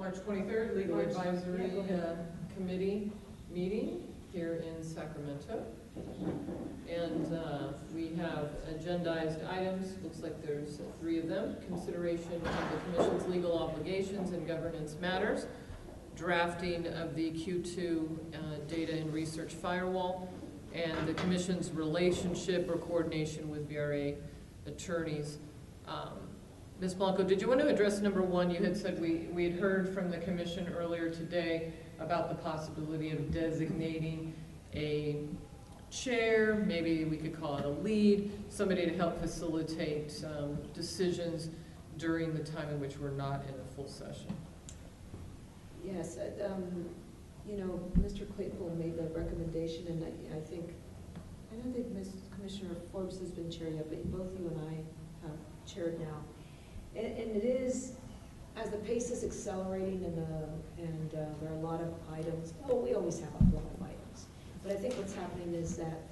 March 23rd, Legal March. Advisory Yeah, Committee meeting here in Sacramento. And we have agendized items. Looks like there's 3 of them. Consideration of the Commission's legal obligations and governance matters. Drafting of the Q2 data and research firewall. And the Commission's relationship or coordination with VRA attorneys. Ms. Blanco, did you want to address number 1? You had said we had heard from the Commission earlier today about the possibility of designating a chair, maybe we could call it a lead, somebody to help facilitate decisions during the time in which we're not in a full session. Yes, you know, Mr. Claypool made the recommendation, and I don't think Commissioner Forbes has been chair yet, but both you and I have chaired now. And it is, as the pace is accelerating and there are a lot of items, well, we always have a lot of items, but I think what's happening is that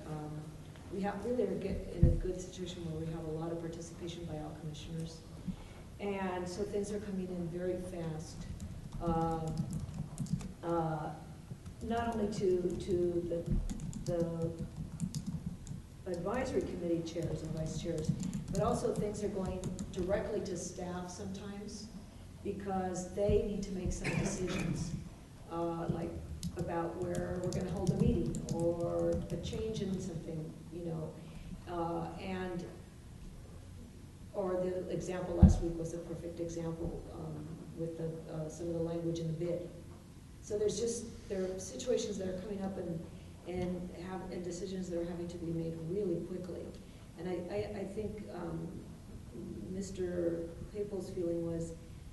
we really are in a good situation where we have a lot of participation by all commissioners. And so things are coming in very fast. Not only to the advisory committee chairs and vice chairs, but also things are going directly to staff sometimes because they need to make some decisions, like about where we're going to hold a meeting or a change in something, you know, or the example last week was a perfect example with some of the language in the bid. So there are situations that are coming up and decisions that are having to be made really quickly. And I think Mr. Claypool's feeling was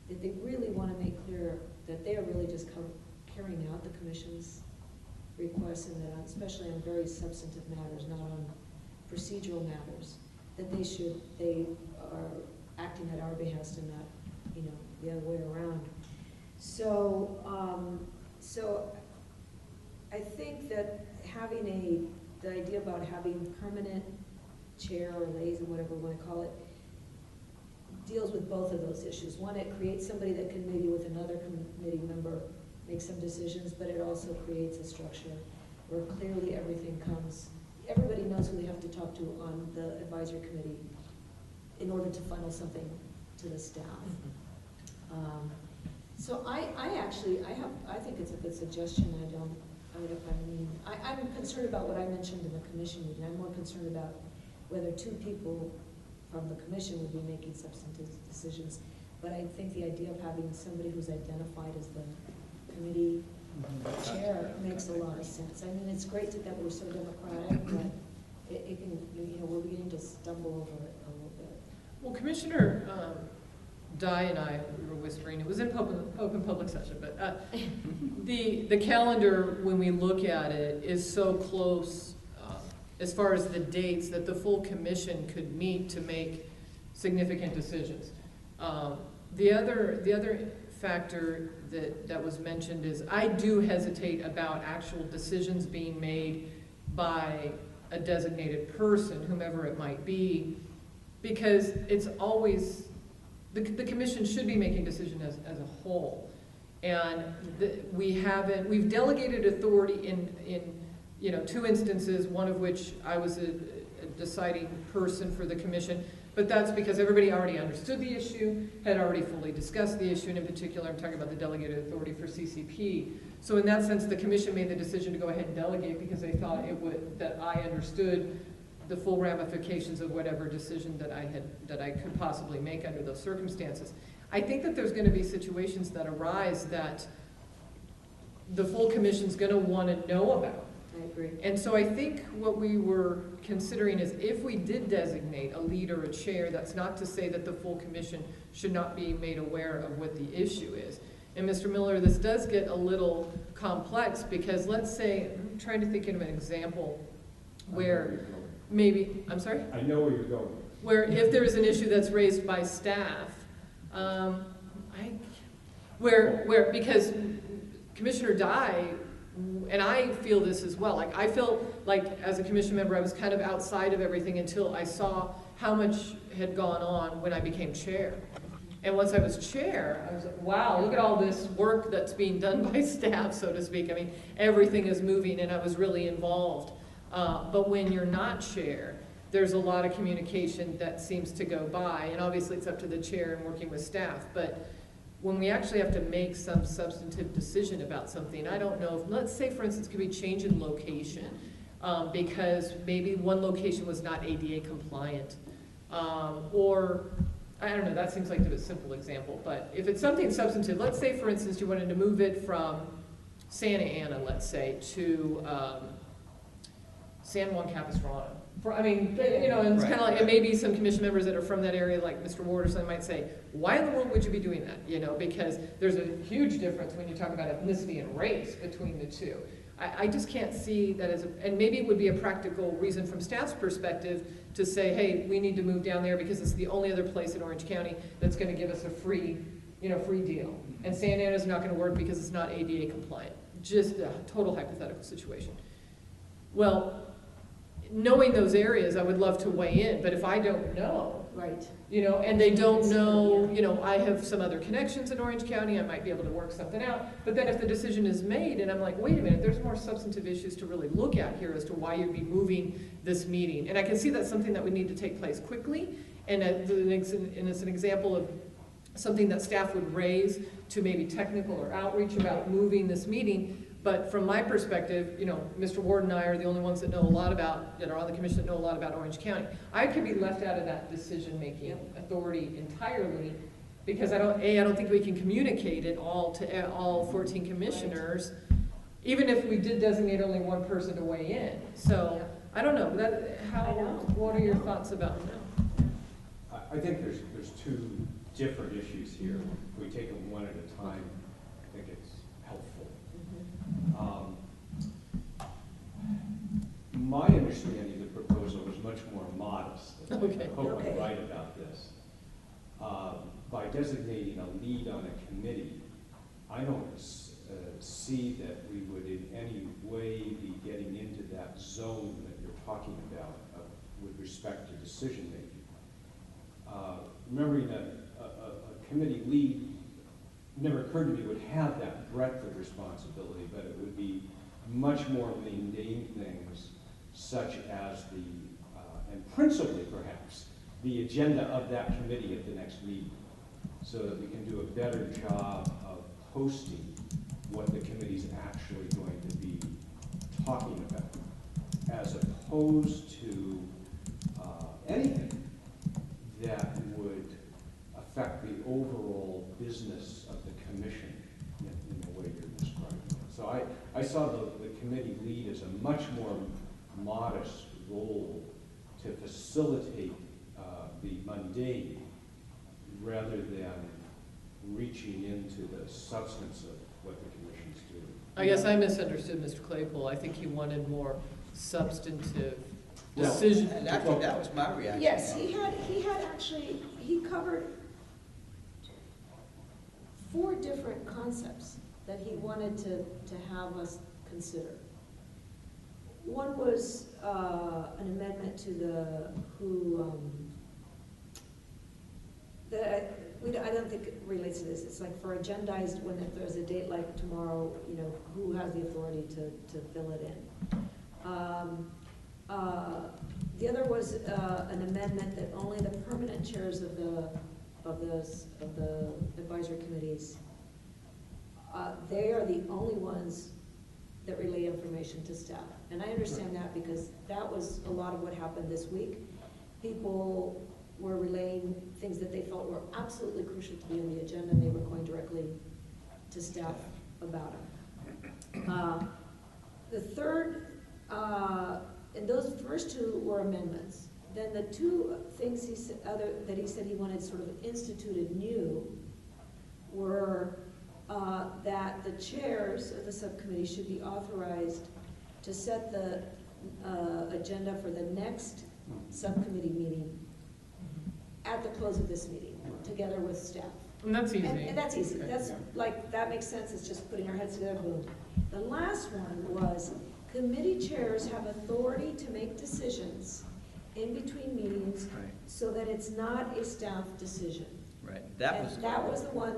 that they really want to make clear that they are really just carrying out the Commission's requests, and that especially on very substantive matters, not on procedural matters, that they are acting at our behest and not, you know, the other way around. So, so I think that having the idea about having permanent chair or liaison, whatever we want to call it, deals with both of those issues. One, it creates somebody that can maybe with another committee member make some decisions, but it also creates a structure where clearly everybody knows who they have to talk to on the advisory committee in order to funnel something to the staff. So I think it's a good suggestion. I'm concerned about what I mentioned in the commission meeting. I'm more concerned about whether 2 people from the commission would be making substantive decisions. But I think the idea of having somebody who's identified as the committee chair makes a lot of sense. I mean, it's great that we're so democratic, but it can, you know, we're beginning to stumble over it a little bit. Well, Commissioner Dye and I, we were whispering, it was in open public session, but the calendar, when we look at it, is so close as far as the dates that the full commission could meet to make significant decisions. The other factor that was mentioned is I do hesitate about actual decisions being made by a designated person, whomever it might be, because it's always, the commission should be making decisions as a whole. And we've delegated authority in you know, 2 instances, one of which I was a deciding person for the commission, but that's because everybody already understood the issue, had already fully discussed the issue, and in particular I'm talking about the delegated authority for CCP. So in that sense, the commission made the decision to go ahead and delegate because they thought that I understood the full ramifications of whatever decision that I could possibly make under those circumstances. I think that there's going to be situations that arise that the full commission's going to want to know about. I agree. And so I think what we were considering is if we did designate a lead or a chair, that's not to say that the full commission should not be made aware of what the issue is. And Mr. Miller, this does get a little complex because let's say, I'm trying to think of an example where maybe, I'm sorry? I know where you're going. Where if there is an issue that's raised by staff, because Commissioner Dye, and I feel this as well, like I felt like as a commission member I was kind of outside of everything until I saw how much had gone on when I became chair. And once I was chair, I was like, wow, look at all this work that's being done by staff, so to speak. I mean, everything is moving, and I was really involved. But when you're not chair, there's a lot of communication that seems to go by, and obviously it's up to the chair and working with staff. But when we actually have to make some substantive decision about something, I don't know if, let's say for instance, it could be change in location, because maybe one location was not ADA compliant, or I don't know, that seems like a simple example, but if it's something substantive, let's say for instance you wanted to move it from Santa Ana, let's say, to San Juan Capistrano. I mean, you know, and it's kind of like, and maybe some commission members that are from that area, like Mr. Ward or something, might say, why in the world would you be doing that? You know, because there's a huge difference when you talk about ethnicity and race between the two. I just can't see that as and maybe it would be a practical reason from staff's perspective to say, hey, we need to move down there because it's the only other place in Orange County that's going to give us a free, you know, free deal. And Santa Ana is not going to work because it's not ADA compliant. Just a total hypothetical situation. Well, knowing those areas, I would love to weigh in, but if I don't know, Right. you know, and they don't know, you know, I have some other connections in Orange County, I might be able to work something out. But then if the decision is made and I'm like, wait a minute, there's more substantive issues to really look at here as to why you'd be moving this meeting. And I can see that's something that would need to take place quickly. And it's an example of something that staff would raise to maybe technical or outreach about moving this meeting. But from my perspective, you know, Mr. Ward and I are the only ones that know a lot about, that are on the commission that know a lot about Orange County. I could be left out of that decision-making authority entirely because I don't think we can communicate it all to all 14 commissioners, even if we did designate only one person to weigh in. So I don't know. What are your thoughts about that? I think there's two different issues here. If we take them one at a time, I think it's helpful. My understanding of the proposal was much more modest. Okay. I hope I'm right about this. By designating a lead on a committee, I don't see that we would in any way be getting into that zone that you're talking about with respect to decision making. Remembering that a committee lead never occurred to me would have that breadth of responsibility, but it would be much more mundane things such as and principally perhaps, the agenda of that committee at the next meeting, so that we can do a better job of posting what the committee's actually going to be talking about, as opposed to anything that would affect the overall business of the commission in the way you're describing it. So I saw the committee lead as a much more modest role to facilitate the mundane rather than reaching into the substance of what the commission's doing. I guess I misunderstood Mr. Claypool. I think he wanted more substantive decision. And I think that was my reaction. Yes, he had actually, he covered 4 different concepts that he wanted to have us consider. One was an amendment to the I don't think it relates to this. It's like for agendized, when if there's a date like tomorrow, you know, who has the authority to fill it in. The other was an amendment that only the permanent chairs of the advisory committees, they are the only ones that relay information to staff. And I understand that because that was a lot of what happened this week. People were relaying things that they felt were absolutely crucial to be on the agenda, and they were going directly to staff about it. The third, and those first 2 were amendments. Then the 2 things that he said he wanted sort of instituted new were that the chairs of the subcommittee should be authorized to set the agenda for the next subcommittee meeting at the close of this meeting, together with staff. And that's easy. And that's easy. Okay. That's like, that makes sense. It's just putting our heads together, boom. The last one was committee chairs have authority to make decisions in between meetings Right. so that it's not a staff decision. Right. That was. And that was the one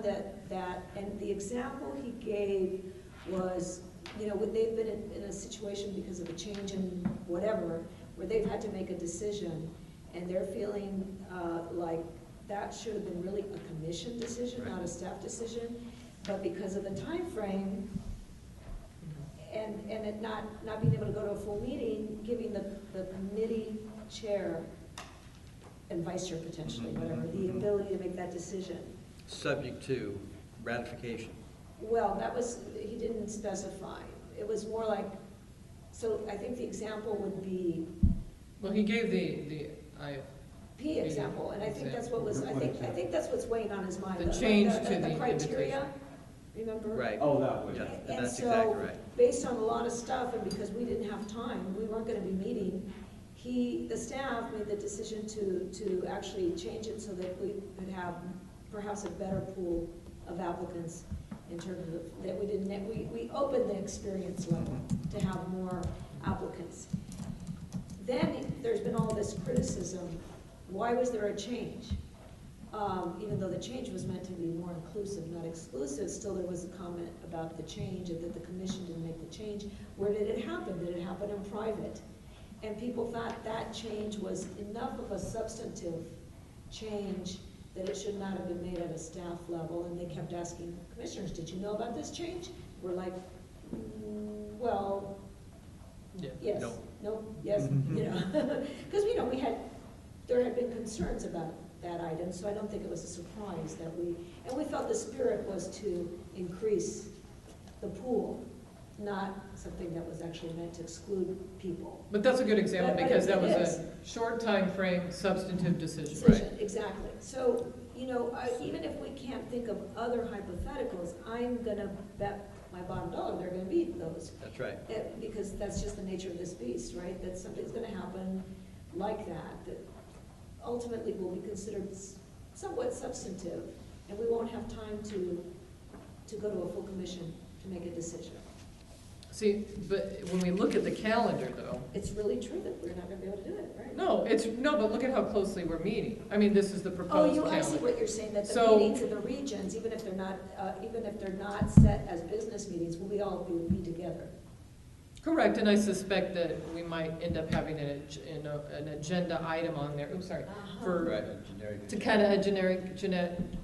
and the example he gave was, when they've been in a situation because of a change in whatever, where they've had to make a decision, and they're feeling like that should have been really a commission decision, Right. not a staff decision, but because of the time frame, and it not being able to go to a full meeting, giving the committee chair and vice chair potentially, whatever, the ability to make that decision. Subject to ratification. Well, he didn't specify. It was more like, so I think the example would be Well, he gave the P example, and I think that's what was, I think that's what's weighing on his mind. The change to the the criteria, invitation. remember? Right. Oh, that would. Yeah, And that's so, exactly right. based on a lot of stuff, and because we didn't have time, we weren't gonna be meeting, the staff made the decision to actually change it so that we could have perhaps a better pool of applicants in terms of, that we opened the experience level to have more applicants. Then there's been all this criticism. Why was there a change? Even though the change was meant to be more inclusive, not exclusive, still there was a comment about the change and that the commission didn't make the change. Where did it happen? Did it happen in private? And people thought that change was enough of a substantive change that it should not have been made at a staff level, and they kept asking commissioners, did you know about this change? We're like, well, Yeah. yes, no, yes, because, there had been concerns about that item, so I don't think it was a surprise that we felt the spirit was to increase the pool, not something that was actually meant to exclude people. But that's a good example, But because that it was is. a short time frame, substantive decision. Decision, exactly. So, even if we can't think of other hypotheticals, I'm gonna bet my bottom dollar they're gonna be those. That's right. Because that's just the nature of this beast, right? That something's gonna happen like that ultimately will be considered somewhat substantive, and we won't have time to go to a full commission to make a decision. See, but when we look at the calendar, though, It's really true that we're not gonna be able to do it, right? no, but look at how closely we're meeting. I mean, this is the Oh, proposed calendar. I see what you're saying, that the So- meetings in the regions, even if they're not set as business meetings, will we all be together? Correct, and I suspect that we might end up having an agenda item on there, for, Right, generic. to kind of a generic,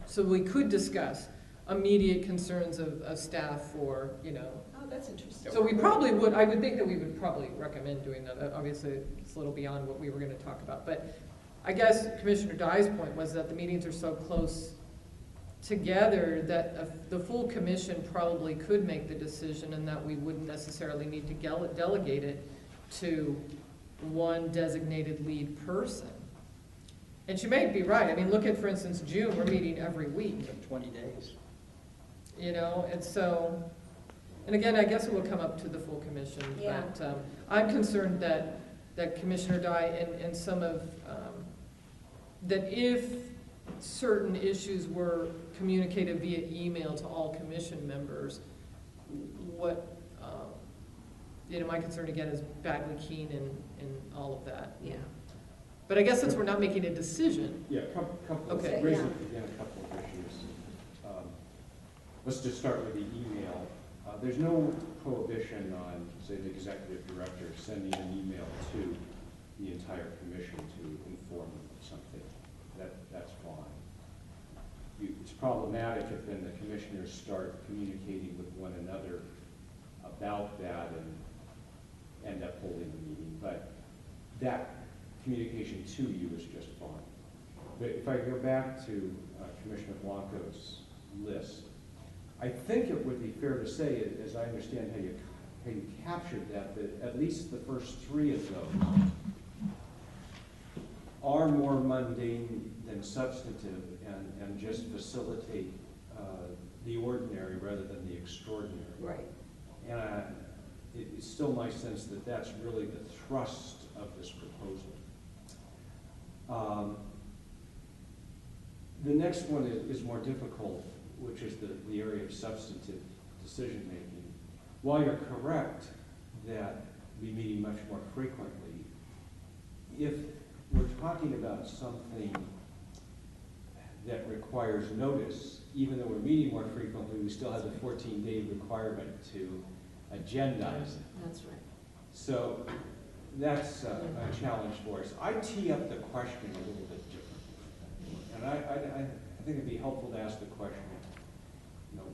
so we could discuss immediate concerns of staff or, Oh, that's interesting. So we probably would, I would think that we would probably recommend doing that. Obviously, it's a little beyond what we were gonna talk about, but I guess Commissioner Dye's point was that the meetings are so close together that the full commission probably could make the decision, and that we wouldn't necessarily need to delegate it to one designated lead person. And she may be right. I mean, look at, for instance, June, we're meeting every week. 20 days. And so, and again, I guess it will come up to the full commission. Yeah. But I'm concerned that Commissioner Dye and some of, that if certain issues were communicated via email to all commission members, my concern again is Bagley Keene and all of that. Yeah. But I guess since we're not making a decision, Yeah, couple of, Okay. raise again a couple of issues. Let's just start with the email. There's no prohibition on, say, the executive director sending an email to the entire commission to inform them of something. That's fine. It's problematic if then the commissioners start communicating with one another about that and end up holding a meeting, but that communication to you is just fine. But if I go back to Commissioner Blanco's list, I think it would be fair to say, as I understand how you captured that at least the first three of those are more mundane than substantive and just facilitate the ordinary rather than the extraordinary. Right. And it's still my sense that that's really the thrust of this proposal. The next one is more difficult, which is the area of substantive decision-making. While you're correct that we meeting much more frequently, if we're talking about something that requires notice, even though we're meeting more frequently, we still have the 14-day requirement to agendize it. That's right. So that's a challenge for us. I tee up the question a little bit differently. And I think it'd be helpful to ask the question, you know,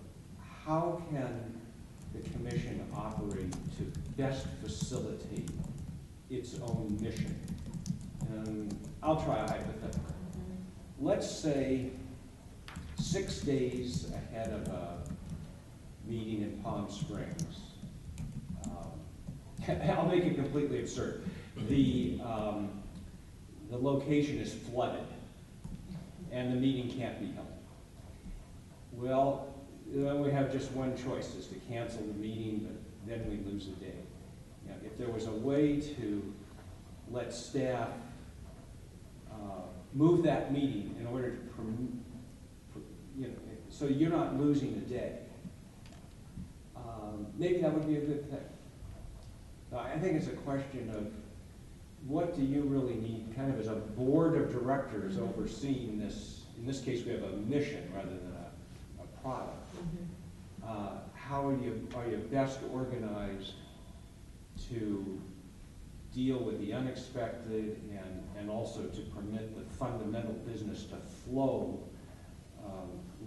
how can the commission operate to best facilitate its own mission? And I'll try a hypothetical. Let's say 6 days ahead of a meeting in Palm Springs, I'll make it completely absurd. The location is flooded and the meeting can't be held. Well, then we have just one choice, is to cancel the meeting, but then we lose a day. You know, if there was a way to let staff move that meeting in order to, you know, so you're not losing a day, maybe that would be a good thing. I think it's a question of what do you really need, kind of as a board of directors overseeing this. In this case, we have a mission rather than a product. How are you best organized to deal with the unexpected and also to permit the fundamental business to flow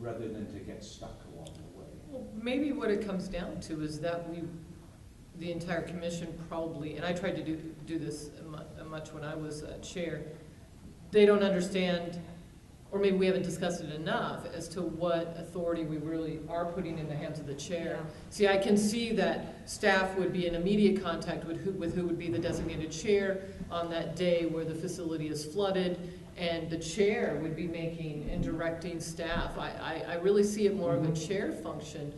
rather than to get stuck along the way? Well, maybe what it comes down to is that the entire commission probably, and I tried to do this much when I was chair, they don't understand, or maybe we haven't discussed it enough as to what authority we really are putting in the hands of the chair. Yeah. See, I can see that staff would be in immediate contact with who would be the designated chair on that day where the facility is flooded, and the chair would be making and directing staff. I really see it more of a chair function.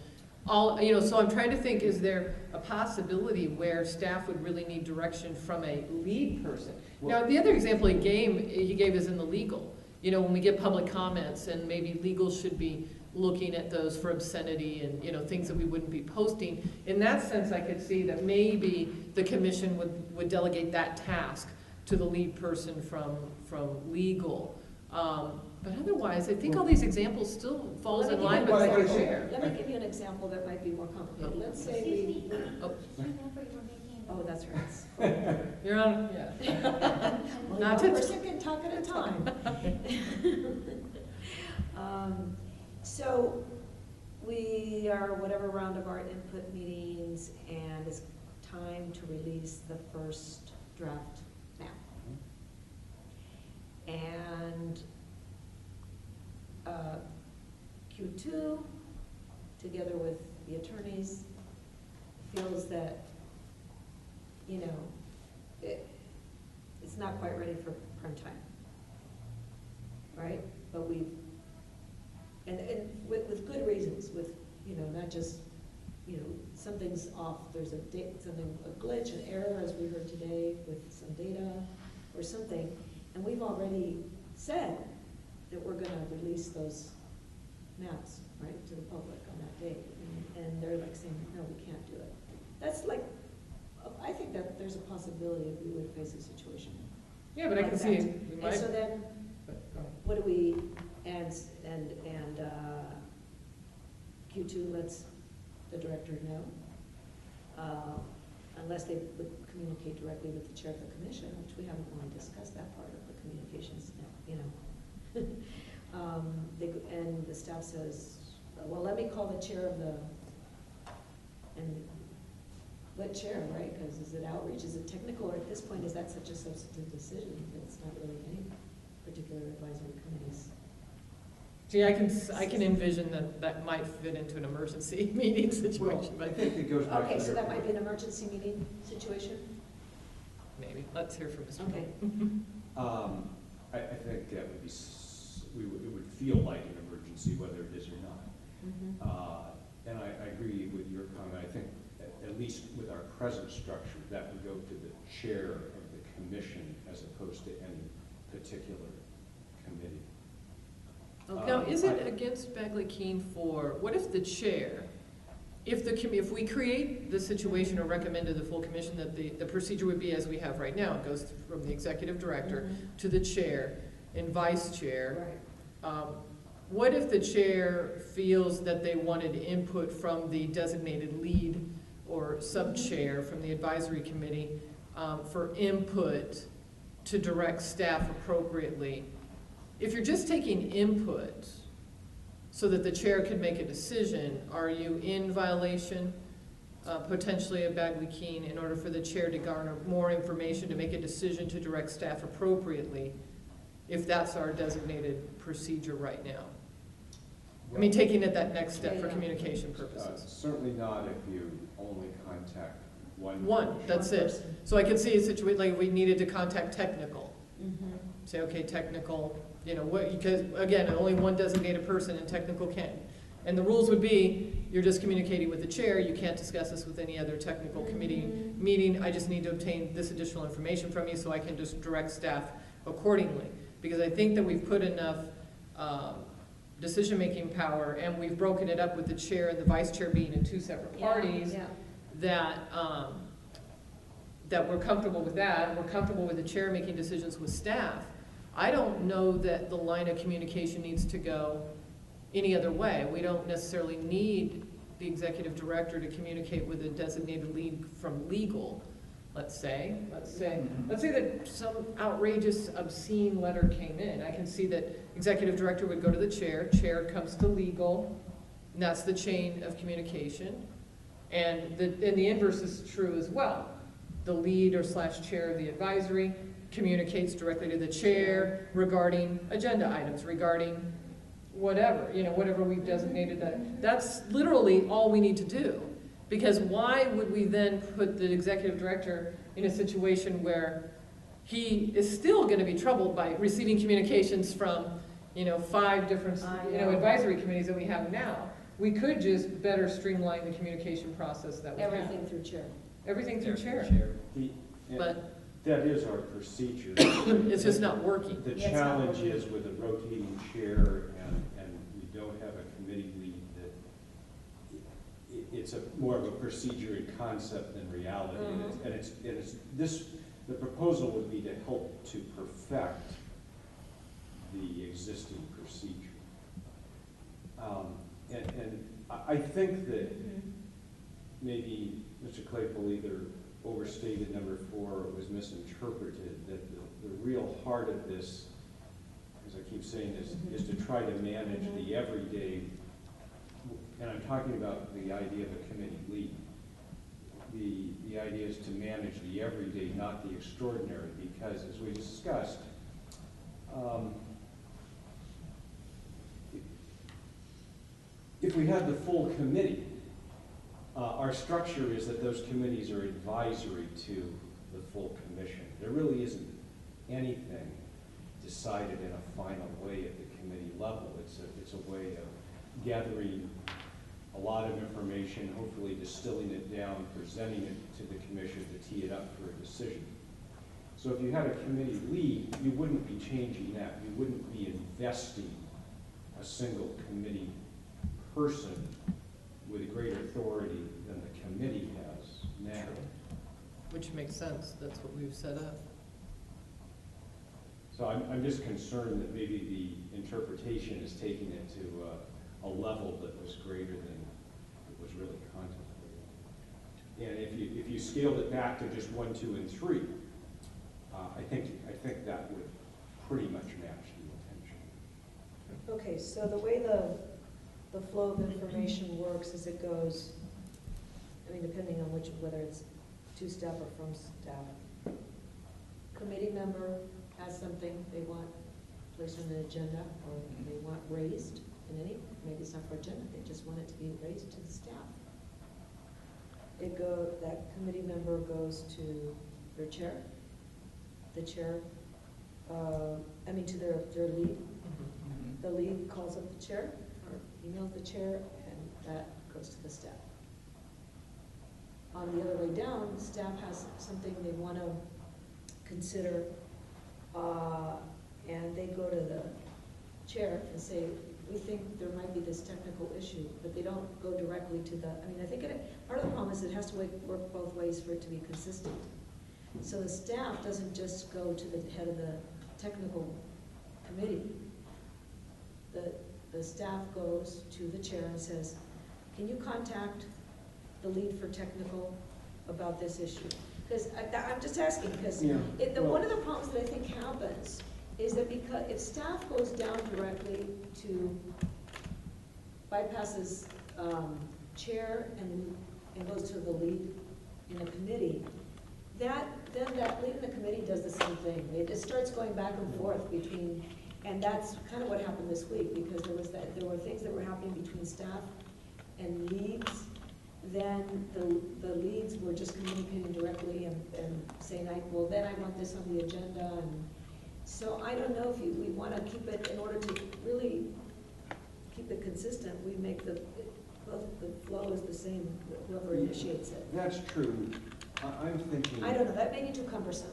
So I'm trying to think, is there a possibility where staff would really need direction from a lead person? Now, the other example he gave is in the legal. You know, when we get public comments, and maybe legal should be looking at those for obscenity and, you know, things that we wouldn't be posting. In that sense, I could see that maybe the commission would delegate that task to the lead person from legal. But otherwise, I think all these examples still falls in line with the chair. Let me give you an example that might be more complicated. Let's say we. Oh, that's right. You're on, yeah. Well, Not one to- person can talk at a time. So we are whatever round of our input meetings, and it's time to release the first draft map. And Q2, together with the attorneys, feels that, you know, it's not quite ready for prime time, right? But and with good reasons, with, you know, not just, you know, something's off, there's a glitch, an error, as we heard today, with some data or something, and we've already said that we're gonna release those maps, right, to the public on that date, and they're like saying, no, we can't do it. That's like, I think that there's a possibility that we would face a situation. Yeah, but I like can see. that. We And might, so then, what do we, and Q2 lets the director know, unless they would communicate directly with the chair of the commission, which we haven't really discussed that part of the communications, you know. And the staff says, well, let me call the chair of and what chair, right? Because is it outreach, is it technical, or at this point, is that such a substantive decision that it's not really any particular advisory committees? see, I can envision that might fit into an emergency meeting situation, I but think it goes back to Okay, so your that might be point. an emergency meeting situation? maybe. Let's hear from Mr. Okay. I think that would be, it would feel like an emergency, whether it is or not. And I agree with your comment. I think at least with our present structure, that would go to the chair of the commission as opposed to any particular committee. Now, is it against Bagley-Keene for, what if the chair, if we create the situation or recommend to the full commission that the procedure would be as we have right now, it goes from the executive director to the chair and vice chair. Right. what if the chair feels that they wanted input from the designated lead or sub-chair from the advisory committee for input to direct staff appropriately? If you're just taking input so that the chair can make a decision, are you in violation potentially of Bagley-Keene in order for the chair to garner more information to make a decision to direct staff appropriately, if that's our designated procedure right now? I mean, taking it that next step for communication purposes. Certainly not if you only contact one. One, that's One it. person. So I could see a situation like we needed to contact technical. Mhm. Say, okay, technical, you know, what, because again, only one designated person and technical can. And the rules would be, you're just communicating with the chair, you can't discuss this with any other technical committee meeting, I just need to obtain this additional information from you so I can just direct staff accordingly. Because I think that we've put enough decision-making power, and we've broken it up with the chair and the vice chair being in two separate parties, Yeah. that we're comfortable with that, and we're comfortable with the chair making decisions with staff. I don't know that the line of communication needs to go any other way. We don't necessarily need the executive director to communicate with a designated lead from legal, let's say. Let's say that some outrageous, obscene letter came in. I can see that executive director would go to the chair comes to legal, and that's the chain of communication. And the inverse is true as well. The lead or slash chair of the advisory communicates directly to the chair regarding agenda items, regarding whatever, you know, whatever we've designated that. That's literally all we need to do. Because why would we then put the executive director in a situation where he is still going to be troubled by receiving communications from, you know, 5 different, you know, advisory committees that we have now? We could just better streamline the communication process that we have. Everything through chair. Everything through chair. But That is our procedure. it's just not working. The Yeah, it's not challenge working. is with a rotating chair and we don't have a committee lead, that it's more of a procedure and concept than reality. And the proposal would be to help to perfect the existing procedure. And I think that maybe Mr. Claypool either overstated number 4 or was misinterpreted, that the real heart of this, as I keep saying, is to try to manage the everyday, and I'm talking about the idea of a committee lead. The idea is to manage the everyday, not the extraordinary, because as we discussed, if we had the full committee, our structure is that those committees are advisory to the full commission. There really isn't anything decided in a final way at the committee level. It's a way of gathering a lot of information, hopefully distilling it down, presenting it to the commission to tee it up for a decision. So if you had a committee lead, you wouldn't be changing that. You wouldn't be investing a single committee person with a greater authority than the committee has now. Which makes sense. That's what we've set up. So I'm just concerned that maybe the interpretation is taking it to a level that was greater than it was really contemplated. And if you scaled it back to just 1, 2, and 3, I think that would pretty much match the intention. Okay, so the way the flow of information works is it goes, I mean, depending on whether it's to staff or from staff. Committee member has something they want placed on the agenda or they want raised in maybe it's not for agenda, they just want it to be raised to the staff. That committee member goes to their chair, the chair, to their lead. The lead calls up the chair or emails the chair, and that goes to the staff. On the other way down, staff has something they want to consider, and they go to the chair and say, we think there might be this technical issue, but they don't go directly to I think part of the problem is it has to work both ways for it to be consistent. So the staff doesn't just go to the head of the technical committee. the staff goes to the chair and says, can you contact the lead for technical about this issue? Because I'm just asking, because Yeah, one of the problems that I think happens is that because if staff goes down directly to, bypasses chair and goes to the lead in a committee, then that lead in the committee does the same thing. It starts going back and forth between, and that's kind of what happened this week, because there were things that were happening between staff and leads. Then the leads were just communicating directly and saying, well, then I want this on the agenda. And so I don't know if we want to keep it, in order to really keep it consistent, we make the flow is the same, whoever initiates it. That's true. I'm thinking. I don't know, that may be too cumbersome.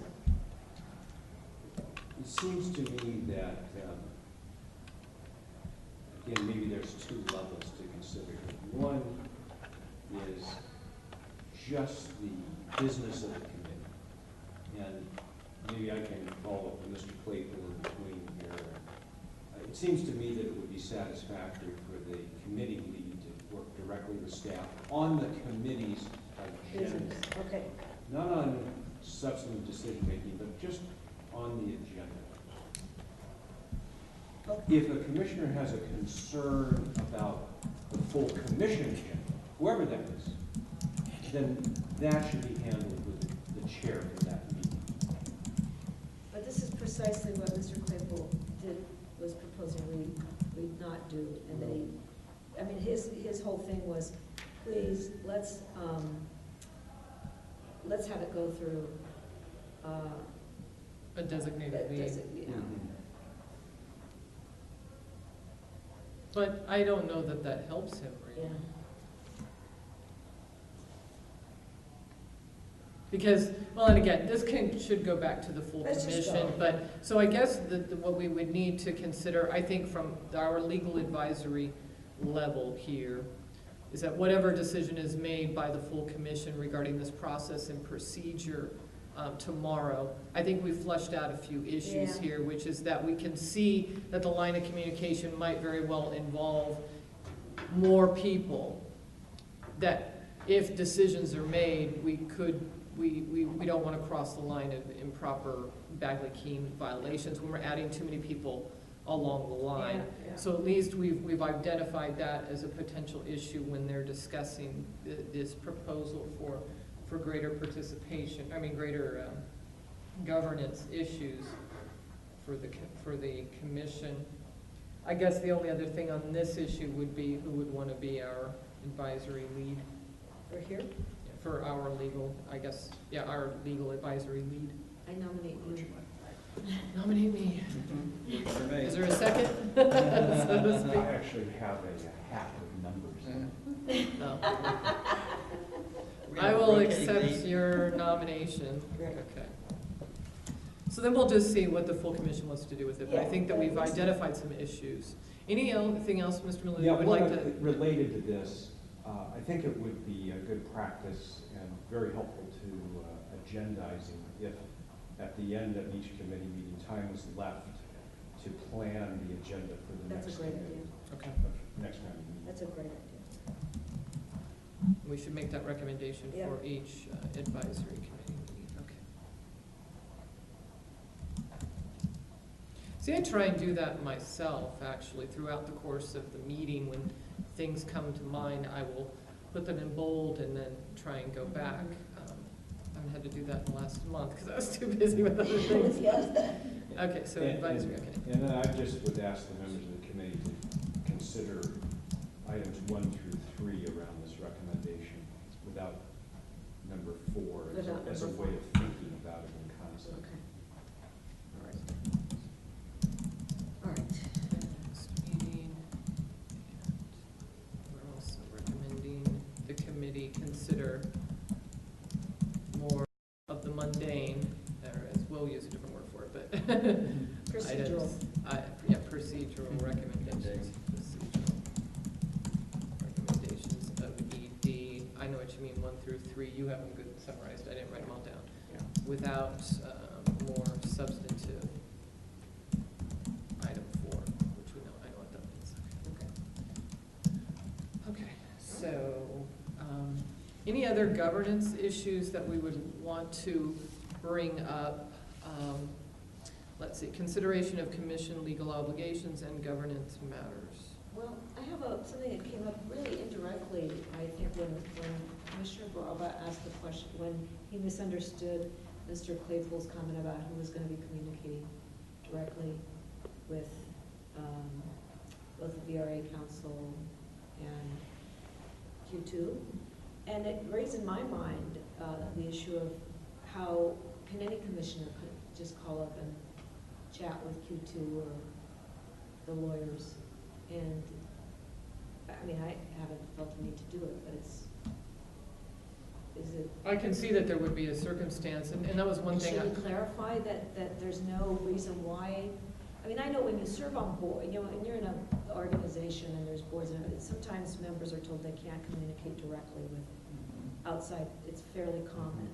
It seems to me that, again, maybe there's two levels to consider. One is just the business of the committee. And maybe I can follow up with Mr. Claypool in between here. It seems to me that it would be satisfactory for the committee lead to work directly with staff on the committee's agenda. Business, okay. Not on substantive decision-making, but just on the agenda. Okay. If a commissioner has a concern about the full commission agenda, whoever that is, then that should be handled with the chair for that meeting. But this is precisely what Mr. Claypool was proposing we not do. And that his whole thing was, please, let's have it go through A designated lead. yeah. Mm-hmm. But I don't know that that helps him, really. Yeah. Because, well, and again, this should go back to the full Let's just commission, go. but, so I guess what we would need to consider, I think from our legal advisory level here, is that whatever decision is made by the full commission regarding this process and procedure tomorrow, I think we've fleshed out a few issues Yeah. here, which is that we can see that the line of communication might very well involve more people, that if decisions are made, we don't want to cross the line of improper Bagley-Keene violations when we're adding too many people along the line. Yeah, yeah. So at least we've identified that as a potential issue when they're discussing this proposal for greater participation, greater governance issues for the commission. I guess the only other thing on this issue would be who would want to be our advisory lead. For here, For our legal, our legal advisory lead. I nominate you. Nominate me. Works for me. Is there a second? So to speak. I actually have a hat of numbers. No. We're I gonna will rotate accept these. your nomination. Great. Okay. So then we'll just see what the full commission wants to do with it. But I Yeah, think that we've that makes identified some issues. Anything else, Mr. Malou, Yeah, you would like one to? related to this, I think it would be a good practice and very helpful to agendizing if at the end of each committee meeting time was left to plan the agenda for the That's next a great committee. idea. Okay. Next time we meet. That's a great idea. We should make that recommendation Yeah. for each advisory committee meeting. Okay. See, I try and do that myself, actually, throughout the course of the meeting. When things come to mind, I will put them in bold and then try and go back. I haven't had to do that in the last month because I was too busy with other things. Okay, so advisory, okay. And then I just would ask the members of the committee to consider items 1 through 3 around this recommendation without number 4 as a way of thinking about it in concept. Okay. All right. All right. Next meeting, and we're also recommending the committee consider more of the mundane, or as we'll use a different word for it, but Procedural. items. Procedural recommendations. Procedural recommendations of ED. I know what you mean, 1 through 3. You have them good summarized. I didn't write them all down. Yeah. Without more substantive item 4, which I know what that means. So, any other governance issues that we would want to bring up? Let's see, consideration of commission legal obligations and governance matters. Well, I have something that came up really indirectly, I think, when Commissioner Baraba asked the question, when he misunderstood Mr. Claypool's comment about who was going to be communicating directly with both the VRA Council and Q2. And it raised in my mind the issue of how can any commissioner could just call up and chat with Q2 or the lawyers. And, I mean, I haven't felt the need to do it, but is it? I can see that there would be a circumstance, and that was one thing. Should we clarify that there's no reason why? I mean, I know when you serve on board, you know, when you're in an organization and there's boards and everything, sometimes members are told they can't communicate directly with outside. It's fairly common.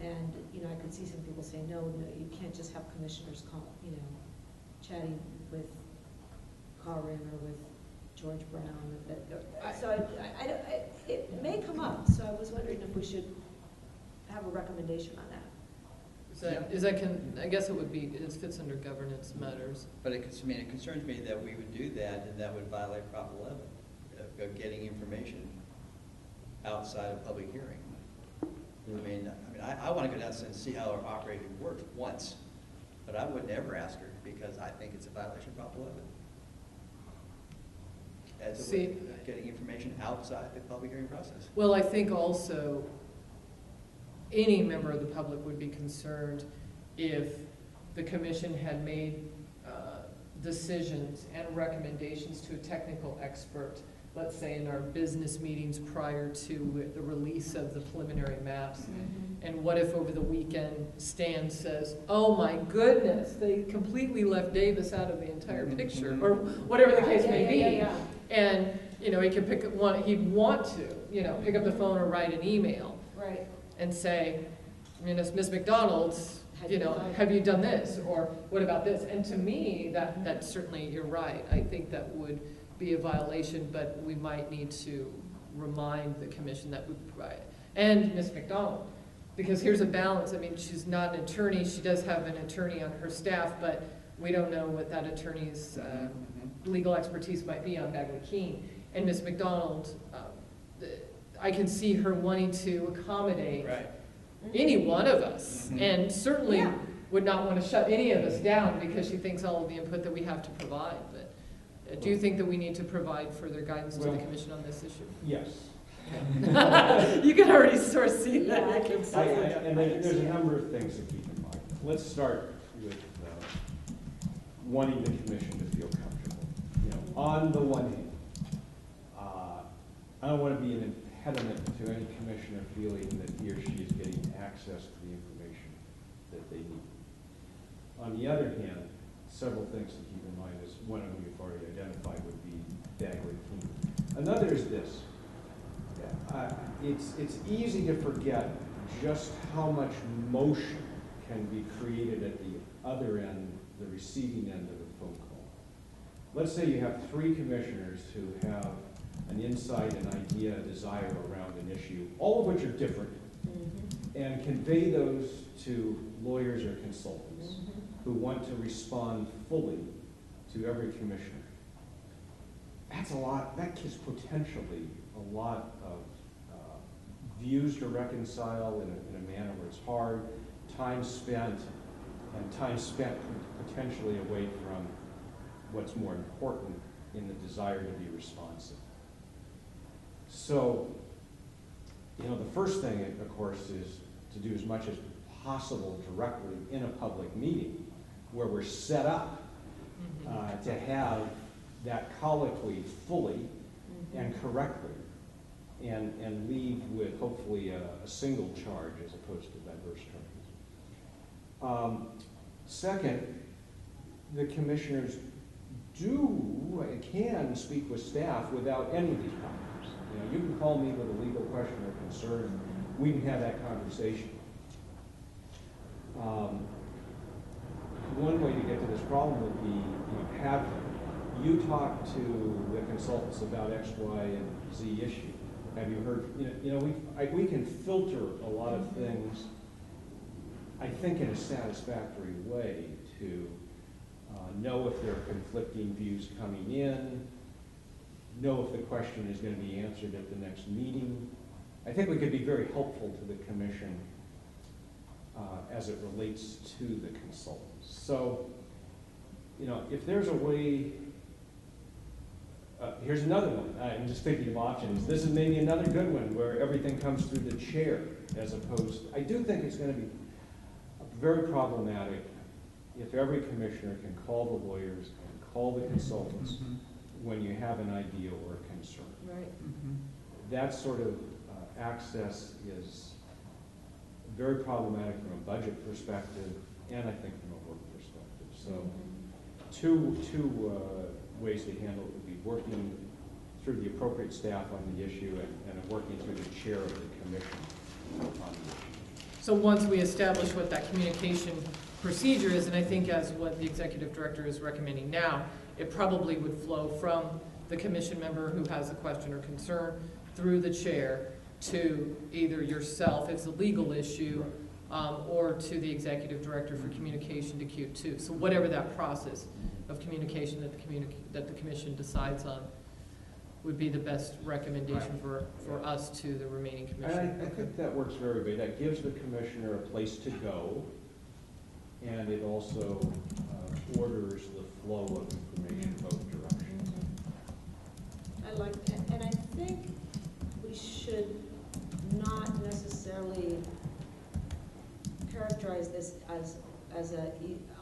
And, you know, I could see some people say, no, you can't just have commissioners call, you know, chatting with Corin or with George Brown. So it may come up, so I was wondering if we should have a recommendation on that. I guess it would be, it fits under governance matters. But it concerns me that we would do that, and that would violate Prop 11, of getting information outside of public hearing. I want to go down and see how our operation works once, but I would never ask her because I think it's a violation of Prop 11. As a way of getting information outside the public hearing process. Well, I think also any member of the public would be concerned if the commission had made decisions and recommendations to a technical expert, let's say in our business meetings prior to the release of the preliminary maps. Mm-hmm. And what if over the weekend Stan says, oh my goodness, they completely left Davis out of the entire picture, or whatever the case may be. And, you know, he could pick one, he'd want to, you know, pick up the phone or write an email. Right. And say, Ms. McDonald, you know, have you done this? Or what about this? And to me, that certainly, you're right. I think that would be a violation, but we might need to remind the commission that we provide. And Ms. McDonald, because here's a balance. I mean, she's not an attorney. She does have an attorney on her staff, but we don't know what that attorney's legal expertise might be on Bagley Keene. And Ms. McDonald, I can see her wanting to accommodate any one of us, and certainly would not want to shut any of us down because she thinks all of the input that we have to provide. But do you think that we need to provide further guidance to the commission on this issue? Yes. You can already sort of see that. And there's a number of things to keep in mind. Let's start with wanting the commission to feel comfortable. You know, on the one hand, I don't want to be an impediment to any commissioner feeling that he or she is getting access to the information that they need. On the other hand, several things to keep in mind, is one of them you've already identified would be Bagley Keene. Another is this. It's easy to forget just how much motion can be created at the other end, the receiving end of a phone call. Let's say you have 3 commissioners who have an insight, an idea, a desire around an issue, all of which are different, and convey those to lawyers or consultants who want to respond fully to every commissioner. That's a lot, that gives potentially a lot of views to reconcile in a manner where it's hard, time spent potentially away from what's more important in the desire to be responsive. So, you know, the first thing, of course, is to do as much as possible directly in a public meeting where we're set up to have that colloquy fully and correctly, and leave with hopefully a single charge as opposed to diverse charges. Second, the commissioners can speak with staff without any of these problems. You know, you can call me with a legal question or concern, we can have that conversation. One way to get to this problem would be, you know, have you talk to the consultants about X, Y, and Z issue. Have you heard, we can filter a lot of things, I think, in a satisfactory way to know if there are conflicting views coming in, know if the question is going to be answered at the next meeting. I think we could be very helpful to the commission as it relates to the consultants. So, if there's a way, here's another one. I'm just thinking of options. This is maybe another good one where everything comes through the chair as opposed, I do think it's going to be very problematic if every commissioner can call the lawyers and call the consultants when you have an idea or a concern. Right. That sort of access is very problematic from a budget perspective and I think from a work perspective. So two ways to handle it would be working through the appropriate staff on the issue and working through the chair of the commission on the issue. So once we establish what that communication procedure is, and I think as what the executive director is recommending now, it probably would flow from the commission member who has a question or concern through the chair to either yourself, if it's a legal issue, or to the executive director for communication to Q2. So whatever that process of communication that the commission decides on would be the best recommendation for us to the remaining commission. And I think that works very good. That gives the commissioner a place to go, and it also orders the flow of information both directions. I like that, and I think we should not necessarily characterize this as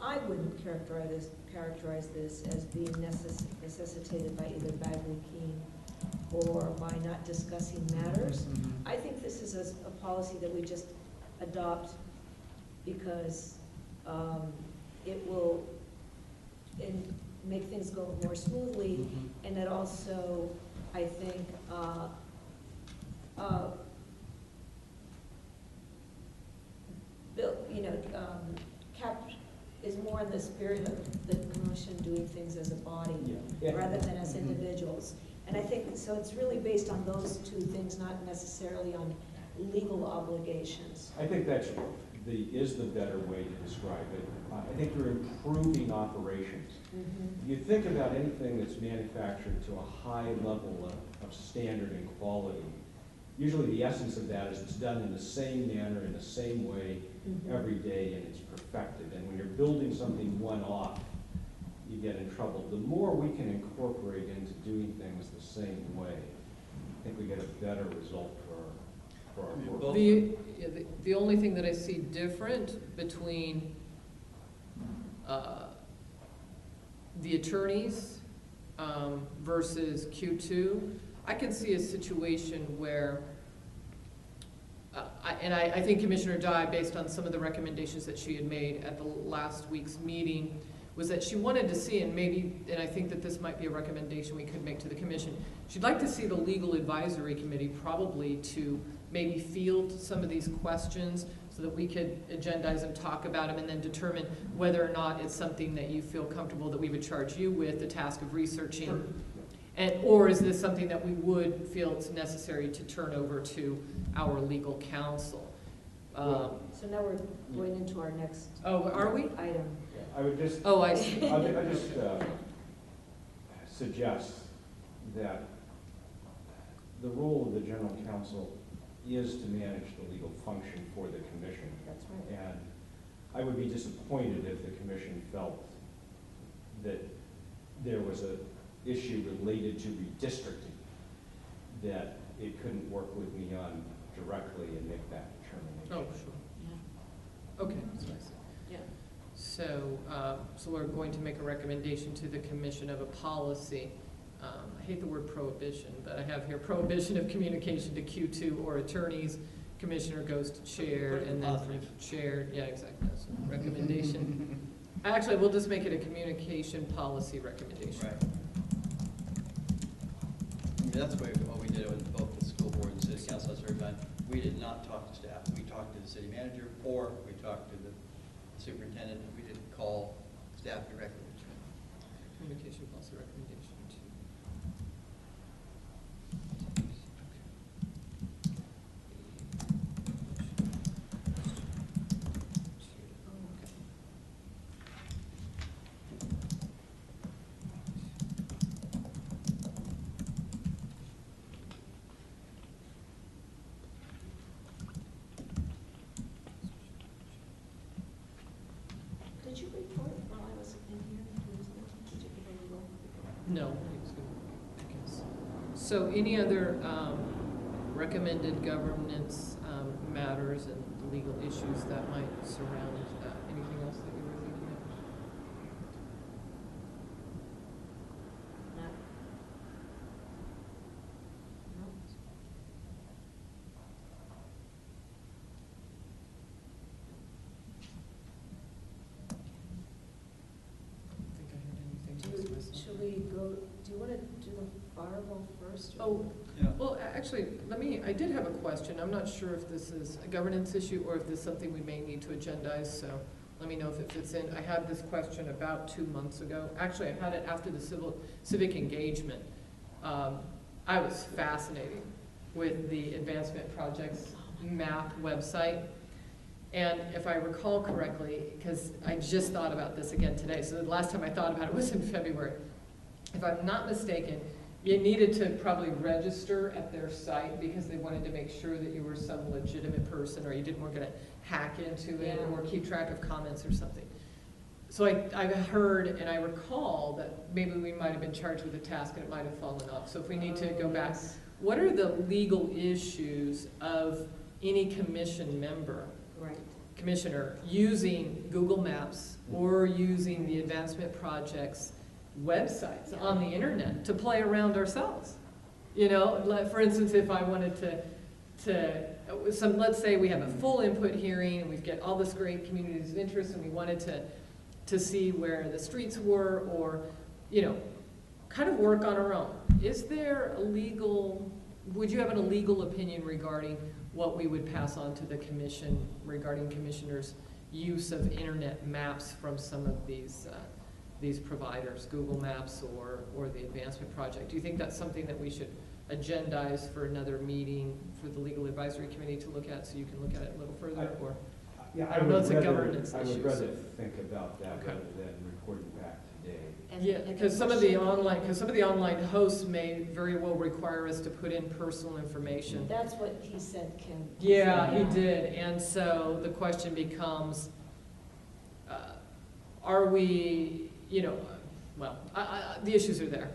I wouldn't characterize this as being necessitated by either Bagley Keene or by not discussing matters. I think this is a policy that we just adopt because it will make things go more smoothly, and it also, I think, is more in the spirit of the commission doing things as a body rather than as individuals. And I think, so it's really based on those two things, not necessarily on legal obligations. I think that's is the better way to describe it. I think you're improving operations. If you think about anything that's manufactured to a high level of standard and quality, usually the essence of that is it's done in the same manner, in the same way, every day, and it's perfected. And when you're building something one-off, you get in trouble. The more we can incorporate into doing things the same way, I think we get a better result for our work. The only thing that I see different between the attorneys versus Q2, I can see a situation where, I think Commissioner Dye, based on some of the recommendations that she had made at the last week's meeting, was that she wanted to see, and I think that this might be a recommendation we could make to the commission, she'd like to see the legal advisory committee probably to maybe field some of these questions so that we could agendize and talk about them and then determine whether or not it's something that you feel comfortable that we would charge you with the task of researching. Or is this something that we would feel it's necessary to turn over to our legal counsel? So now we're going into our next are we? item. I would just, Oh, I see. I just suggest that the role of the general counsel is to manage the legal function for the commission. That's right. And I would be disappointed if the commission felt that there was an issue related to redistricting that it couldn't work with me on directly and make that determination. Oh, sure. Yeah. Okay, that's what I see. Yeah. So we're going to make a recommendation to the commission of a policy. I hate the word prohibition, but I have here prohibition of communication to Q2 or attorneys. Commissioner goes to chair, and then from chair, yeah, exactly, that's a recommendation. Actually, we'll just make it a communication policy recommendation. Right. I mean, that's what we did with both the school board and city council at a certain time. We did not talk to staff. We talked to the city manager, or we talked to the superintendent. We didn't call staff directly. Communication policy recommendation. No, he was gonna, I guess. So any other recommended governance matters and legal issues that might surround anything else that you were thinking of? Not. No. I don't think I had anything else myself. Should we go, do you want to do the firewall first? or- Oh, Yeah. well, actually, I did have a question. I'm not sure if this is a governance issue or if this is something we may need to agendize, so let me know if it fits in. I had this question about 2 months ago. Actually, I had it after the civic engagement. I was fascinated with the Advancement Projects map website. And if I recall correctly, because I just thought about this again today, so the last time I thought about it was in February. If I'm not mistaken, you needed to probably register at their site because they wanted to make sure that you were some legitimate person or you weren't going to hack into it Yeah. or keep track of comments or something. So I heard and I recall that maybe we might have been charged with a task and it might have fallen off. So if we need to go back, Yes. what are the legal issues of any commission member, Right. commissioner, using Google Maps or using the Advancement Project's websites on the internet to play around ourselves? You know, like, for instance, if I wanted let's say we have a full input hearing and we've got all this great communities of interest and we wanted to see where the streets were or, you know, kind of work on our own. Is there would you have an illegal opinion regarding what we would pass on to the commission regarding commissioners' use of internet maps from some of these providers, Google Maps or the Advancement Project? Do you think that's something that we should agendize for another meeting for the Legal Advisory Committee to look at so you can look at it a little further? Or Yeah, I don't know, it's a governance I issue, would rather so- think about that Okay. rather than reporting back today. Yeah, because some of the online hosts may very well require us to put in personal information. That's what he said, Kim. Yeah, he did, and so the question becomes, are we, you know, well, the issues are there.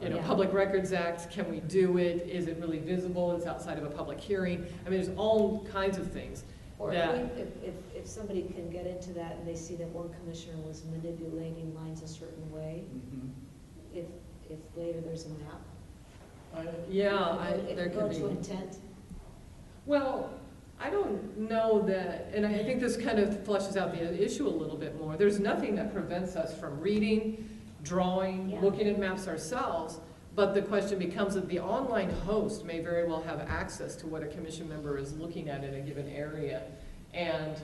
You know, Yeah. Public Records Act, can we do it? Is it really visible? It's outside of a public hearing. I mean, there's all kinds of things. Or that- if somebody can get into that and they see that one commissioner was manipulating lines a certain way, Mhm. if later there's a map. Yeah, there If you could go to be. intent, Well, I don't know that, and I think this kind of fleshes out the issue a little bit more. There's nothing that prevents us from reading, drawing, Yeah. looking at maps ourselves, but the question becomes that the online host may very well have access to what a commission member is looking at in a given area. And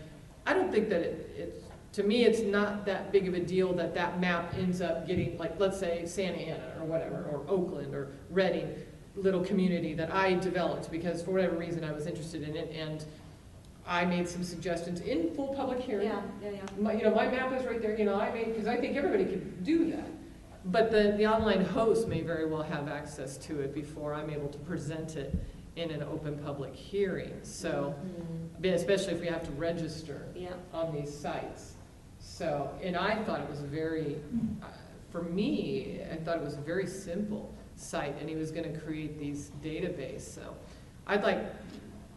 I don't think that to me, it's not that big of a deal that that map ends up getting, like, let's say Santa Ana or whatever, or Oakland or Redding, little community that I developed because for whatever reason I was interested in it, and I made some suggestions in full public hearing. yeah. My map is right there, because I think everybody could do that. But the online host may very well have access to it before I'm able to present it in an open public hearing. So, Mhm. I mean, especially if we have to register Yeah, on these sites. So, and I thought it was for me, I thought it was a very simple site, and he was gonna create these database. So I'd like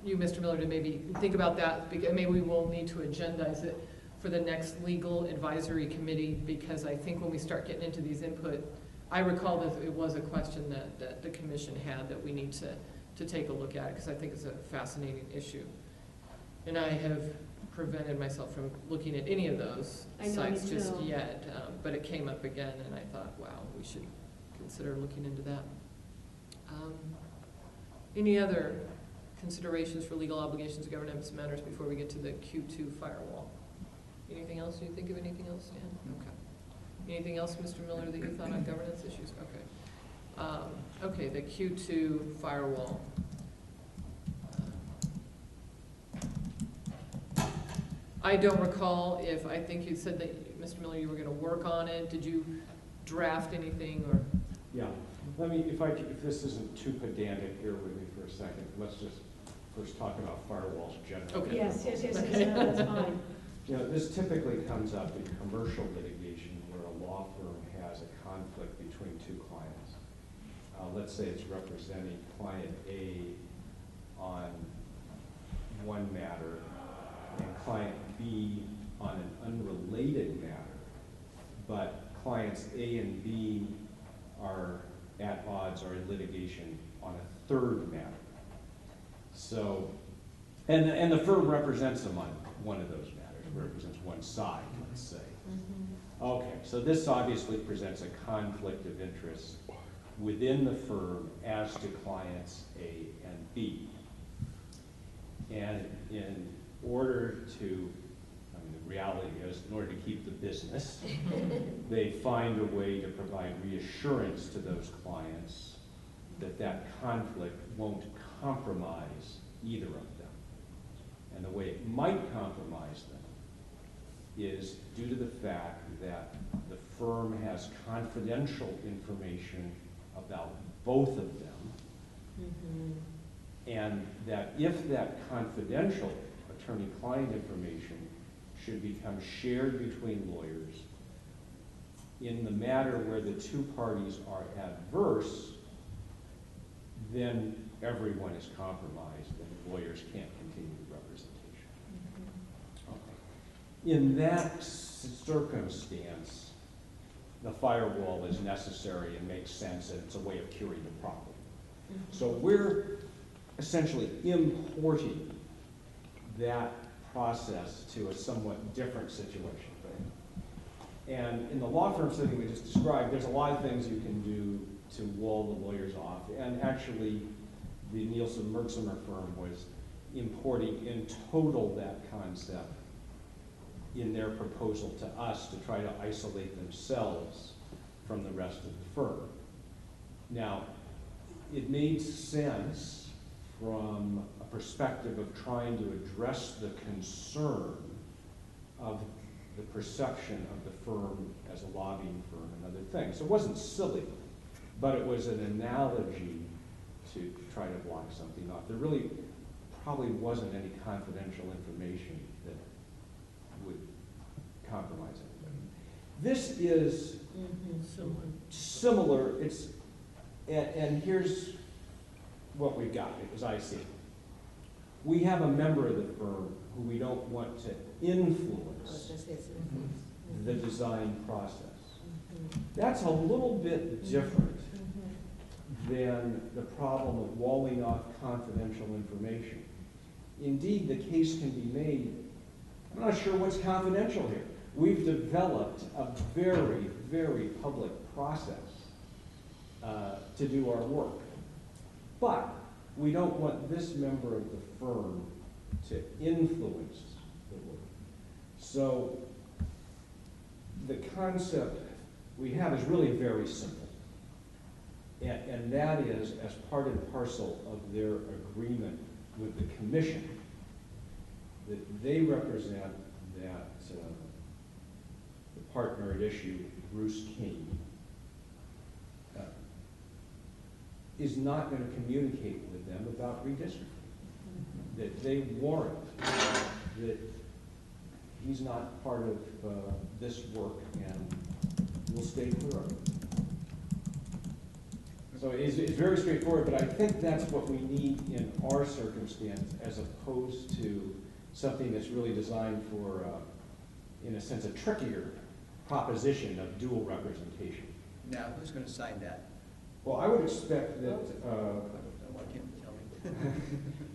you, Mr. Miller, to maybe think about that, because maybe we will need to agendize it for the next legal advisory committee, because I think when we start getting into these input, I recall that it was a question that the commission had that we need to take a look at, because I think it's a fascinating issue. And I have prevented myself from looking at any of those I know, sites me just too. yet, but it came up again, and I thought, wow, we should consider looking into that. Any other considerations for legal obligations, governance matters before we get to the Q2 firewall? Anything else? Do you think of anything else, Dan? Okay. Anything else, Mr. Miller, that you thought on governance issues? Okay. Okay, the Q2 firewall. I don't recall I think you said that, Mr. Miller, you were gonna work on it. Did you draft anything or? Yeah, if this isn't too pedantic, bear with me for a second. Let's just first talk about firewalls generally. Okay. yes, Okay. no, that's fine. You know, this typically comes up in commercial litigation where a law firm has a conflict between two clients. let's say it's representing client A on one matter and client B on an unrelated matter, but clients A and B are at odds or in litigation on a third matter. So, and the firm represents them on one of those matters, represents one side, let's say. Okay, so this obviously presents a conflict of interest within the firm as to clients A and B. And in order to, I mean, the reality is, in order to keep the business, they find a way to provide reassurance to those clients that that conflict won't compromise either of them. And the way it might compromise them is due to the fact that the firm has confidential information about both of them, and that if that confidential attorney-client information should become shared between lawyers in the matter where the two parties are adverse, then everyone is compromised and lawyers can't continue the representation. Okay. In that circumstance, the firewall is necessary and makes sense, and it's a way of curing the problem. So we're essentially importing that process to a somewhat different situation. Right? And in the law firm setting we just described, there's a lot of things you can do to wall the lawyers off. And actually, the Nielsen Merksimer firm was importing in total that concept in their proposal to us to try to isolate themselves from the rest of the firm. Now, it made sense from a perspective of trying to address the concern of the perception of the firm as a lobbying firm and other things. So it wasn't silly, but it was an analogy to try to block something off. There really probably wasn't any confidential information that would compromise anybody. This is similar. It's and here's what we've got, as I see it. We have a member of the firm who we don't want to influence the design process. That's a little bit different than the problem of walling off confidential information. Indeed, the case can be made, I'm not sure what's confidential here. We've developed a very, very public process to do our work. But we don't want this member of the firm to influence the work. So the concept we have is really very simple. And that is, as part and parcel of their agreement with the commission, that they represent that the partner at issue, Bruce King, is not going to communicate with them about redistricting. That they warrant that he's not part of this work and will stay clear of it. So it's very straightforward, but I think that's what we need in our circumstance as opposed to something that's really designed for, in a sense, a trickier proposition of dual representation. Now, who's going to sign that? Well, I would expect that, Why can't you tell me?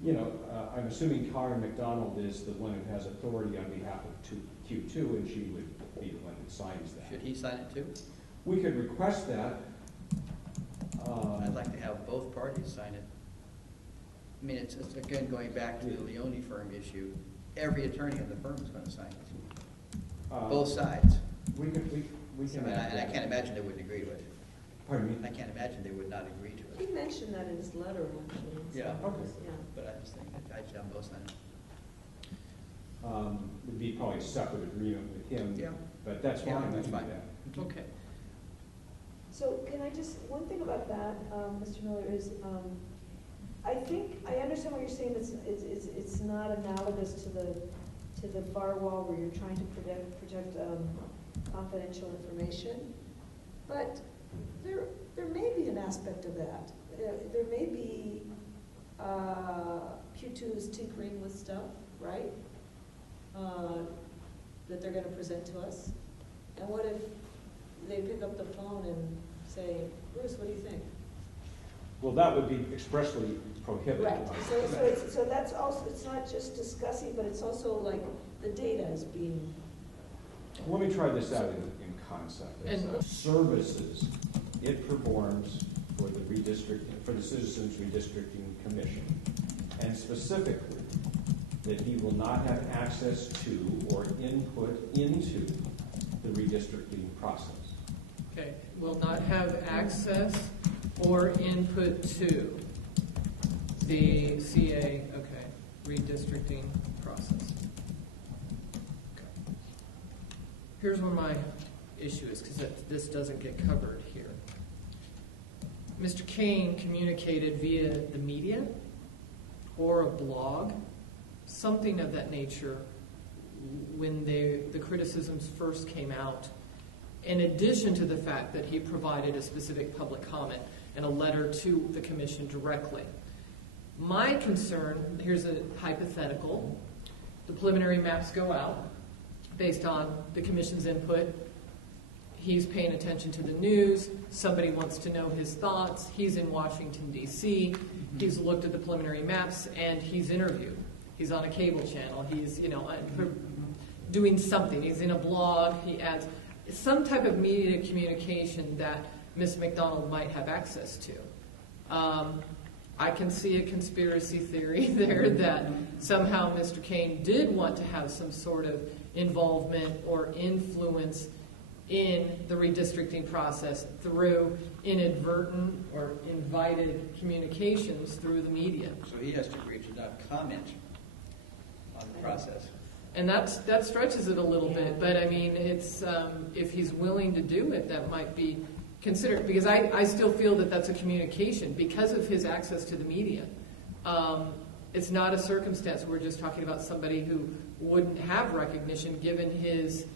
you know, I'm assuming Karen McDonald is the one who has authority on behalf of Q2, and she would be the one that signs that. Should he sign it too? We could request that. I'd like to have both parties sign it. I mean, it's again, going back to the Leone firm issue, every attorney in the firm is going to sign it. Both sides. We can. And I can't imagine they wouldn't agree to it. Pardon me? I can't imagine they would not agree to He it. mentioned that in his letter, actually. Yeah. Okay. Yeah. But I just think that I should have both sign it. Would be probably a separate agreement with him. Yeah. But that's fine. Yeah, that's we can do fine. that. Okay. So can I just, one thing about that, Mr. Miller, is I think, I understand what you're saying, it's not analogous to the firewall where you're trying to protect confidential information, but there there may be an aspect of that. There may be Q2s tinkering with stuff, right? That they're going to present to us. And what if they pick up the phone and say, Bruce, what do you think? Well, that would be expressly prohibited. Right. So that's also, it's not just discussing, but it's also like the data is being. Let me try this out in concept. And- Services it performs for the redistricting, for the Citizens Redistricting Commission, and specifically that he will not have access to or input into the redistricting process. Okay, will not have access or input to the CA, okay, redistricting process. Okay. Here's where my issue is, because this doesn't get covered here. Mr. Kane communicated via the media or a blog, something of that nature, when the criticisms first came out, in addition to the fact that he provided a specific public comment and a letter to the commission directly. My concern, here's a hypothetical, the preliminary maps go out based on the commission's input. He's paying attention to the news. Somebody wants to know his thoughts. He's in Washington, D.C. He's looked at the preliminary maps, and he's interviewed. He's on a cable channel. He's, doing something. He's in a blog. He adds some type of media communication that Ms. McDonald might have access to. I can see a conspiracy theory there that somehow Mr. Kane did want to have some sort of involvement or influence in the redistricting process through inadvertent or invited communications through the media. So he has to agree to not comment on the process. And that stretches it a little bit, but I mean, it's if he's willing to do it, that might be considered, because I still feel that that's a communication because of his access to the media. It's not a circumstance where we're just talking about somebody who wouldn't have recognition given his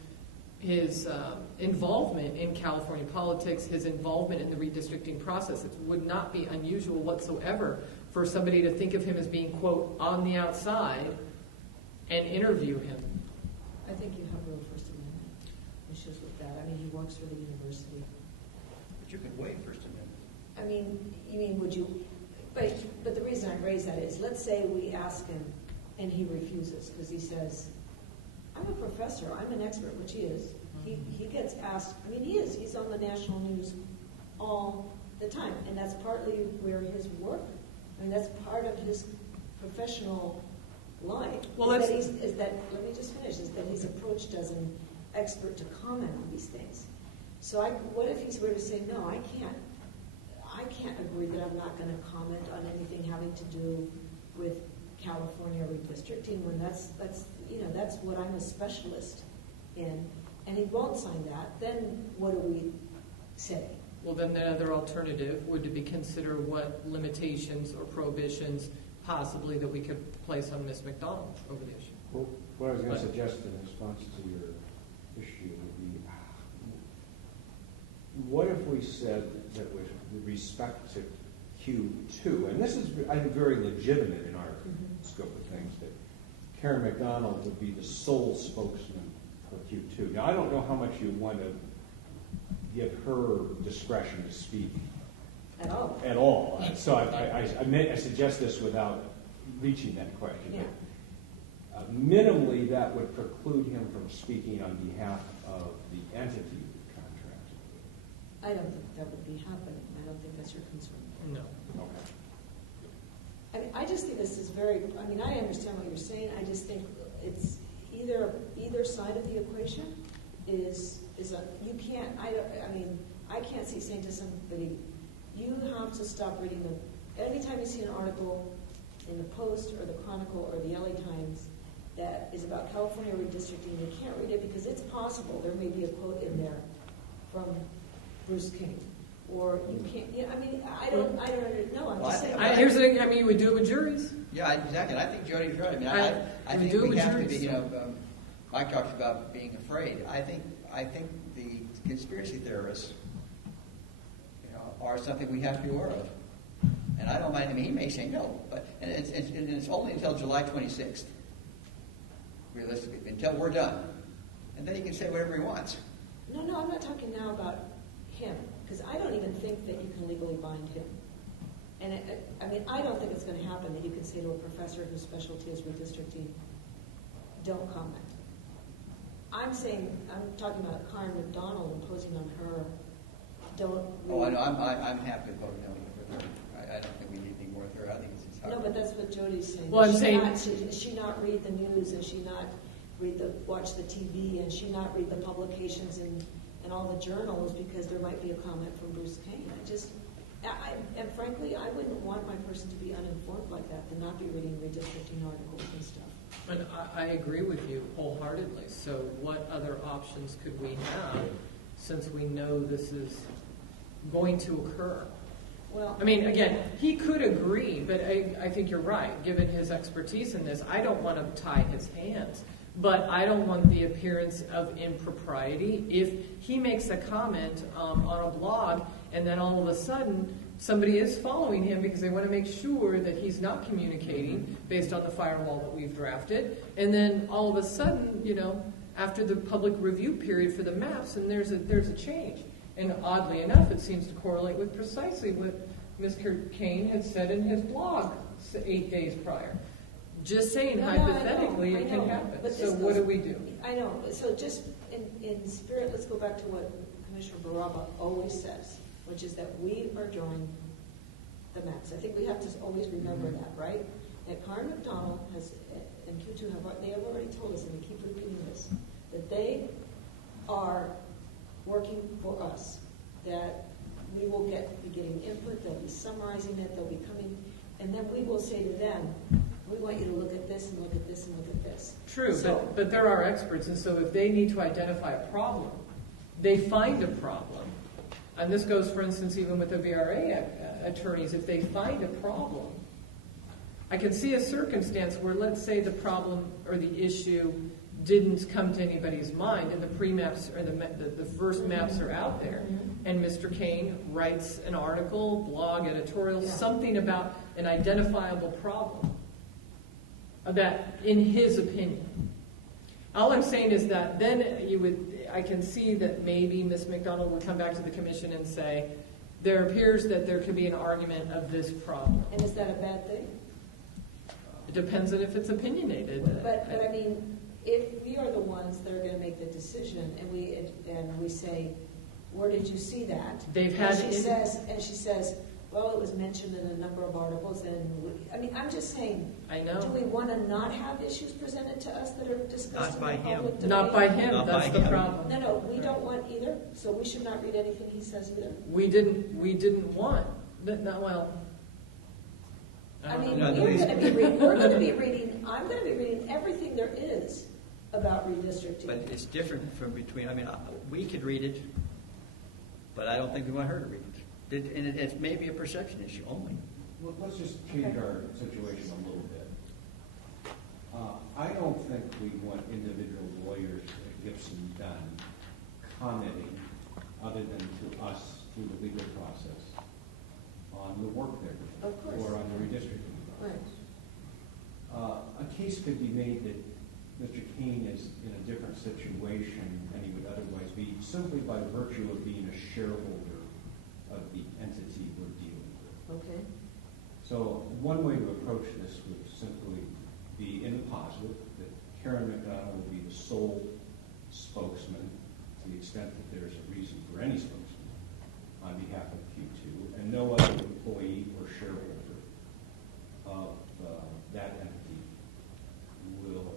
involvement in California politics, his involvement in the redistricting process. It would not be unusual whatsoever for somebody to think of him as being, quote, on the outside and interview him. I think you have real First Amendment issues with that. I mean, he works for the university. But you could waive First Amendment. I mean, you mean, would you, but the reason I raise that is, let's say we ask him and he refuses because he says, I'm a professor, I'm an expert, which he is. He gets asked, I mean, he's on the national news all the time, and that's partly where his work, I mean, that's part of his professional life. Well, let me just finish, is that he's approached as an expert to comment on these things. So what if he were to say, no, I can't agree that I'm not going to comment on anything having to do with California redistricting when that's what I'm a specialist in, and he won't sign that, then what do we say? Well, then the other alternative would be consider what limitations or prohibitions possibly that we could place on Ms. McDonald over the issue. Well, what I was going to suggest in response to your issue would be, what if we said that with respect to Q2, and this is, I think, very legitimate in our scope of things, that Karen McDonald would be the sole spokesman for Q2. Now, I don't know how much you want to give her discretion to speak At all. at all. So I suggest this without reaching that question. Yeah. Minimally, that would preclude him from speaking on behalf of the entity contract. I don't think that would be happening. I don't think that's your concern. No. Okay. I mean, I just think this is I mean, I understand what you're saying. I just think it's either side of the equation you can't, I can't see saying to somebody, you have to stop reading anytime you see an article in the Post or the Chronicle or the LA Times that is about California redistricting, you can't read it because it's possible there may be a quote in there from Bruce King. Or you can't, I don't know, I'm just saying. Here's the thing, you would do it with juries. Yeah, exactly. I think Jody's right. I think do it we with have to juries. be, Mike talks about being afraid. I think the conspiracy theorists, or something we have to be aware of. And I don't mind, I mean, he may say no, but, and it's only until July 26th, realistically, until we're done. And then he can say whatever he wants. No, I'm not talking now about him, because I don't even think that you can legally bind him. And I don't think it's going to happen that you can say to a professor whose specialty is redistricting, don't comment. I'm talking about Karen McDonald imposing on her, don't. Oh, I know, I'm happy to vote no with her. I don't think we need any more with her. I think it's hard. No, but that's what Jody's saying. Well, I'm Should saying- she not read the news, and she not watch the TV, and she not read the publications and all the journals, because there might be a comment from Bruce Kane. And frankly, I wouldn't want my person to be uninformed like that, to not be reading redistricting articles and stuff. And I agree with you wholeheartedly. So what other options could we have, since we know this is going to occur? Well, I mean, again, he could agree, but I think you're right. Given his expertise in this, I don't want to tie his hands. But I don't want the appearance of impropriety. If he makes a comment on a blog, and then all of a sudden somebody is following him because they want to make sure that he's not communicating based on the firewall that we've drafted, and then all of a sudden, after the public review period for the maps, and there's a change. And oddly enough, it seems to correlate with precisely what Mr. Kane had said in his blog 8 days prior. Just saying, No, hypothetically, I it know, can happen. but So this what goes- do we do? I know. So just in spirit, let's go back to what Commissioner Baraba always says, which is that we are drawing the maps. I think we have to always remember that, right? That Karen McDonald and Q2 they have already told us, and we keep repeating this, that they are working for us, that we will be getting input, they'll be summarizing it, they'll be coming, and then we will say to them, we want you to look at this and look at this and look at this. True, So- but there are experts, and so if they need to identify a problem, they find a problem. And this goes, for instance, even with the VRA attorneys. If they find a problem, I can see a circumstance where, let's say, the problem or the issue didn't come to anybody's mind, and the pre-maps or the first maps are out there, and Mr. Kane writes an article, blog, editorial, something about an identifiable problem that, in his opinion. All I'm saying is that then I can see that maybe Ms. McDonald would come back to the commission and say, there appears that there could be an argument of this problem. And is that a bad thing? It depends on if it's opinionated. But I mean, if we are the ones that are going to make the decision, and we say, where did you see that? They've had and she says, well, it was mentioned in a number of articles, and I'm just saying, I know. do we want to not have issues presented to us that are discussed Not by in the him. public domain? Not by him, Not that's by the him. problem. No, we don't want either, so we should not read anything he says either. We didn't want, but no, well. I mean, No, we're please. going to be reading, I'm going to be reading everything there is about redistricting. But it's different from between, we could read it, but I don't think we want her to read it. And it's maybe a perception issue only. Well, let's just change our situation a little bit. I don't think we want individual lawyers at Gibson Dunn commenting, other than to us through the legal process, on the work they're doing. Of course. Or on the redistricting process. A case could be made that Mr. Kane is in a different situation than he would otherwise be, simply by virtue of being a shareholder of the entity we're dealing with. Okay. So one way to approach this would simply be in the positive, that Karen McDonald will be the sole spokesman, to the extent that there's a reason for any spokesman, on behalf of Q2, and no other employee or shareholder of that entity will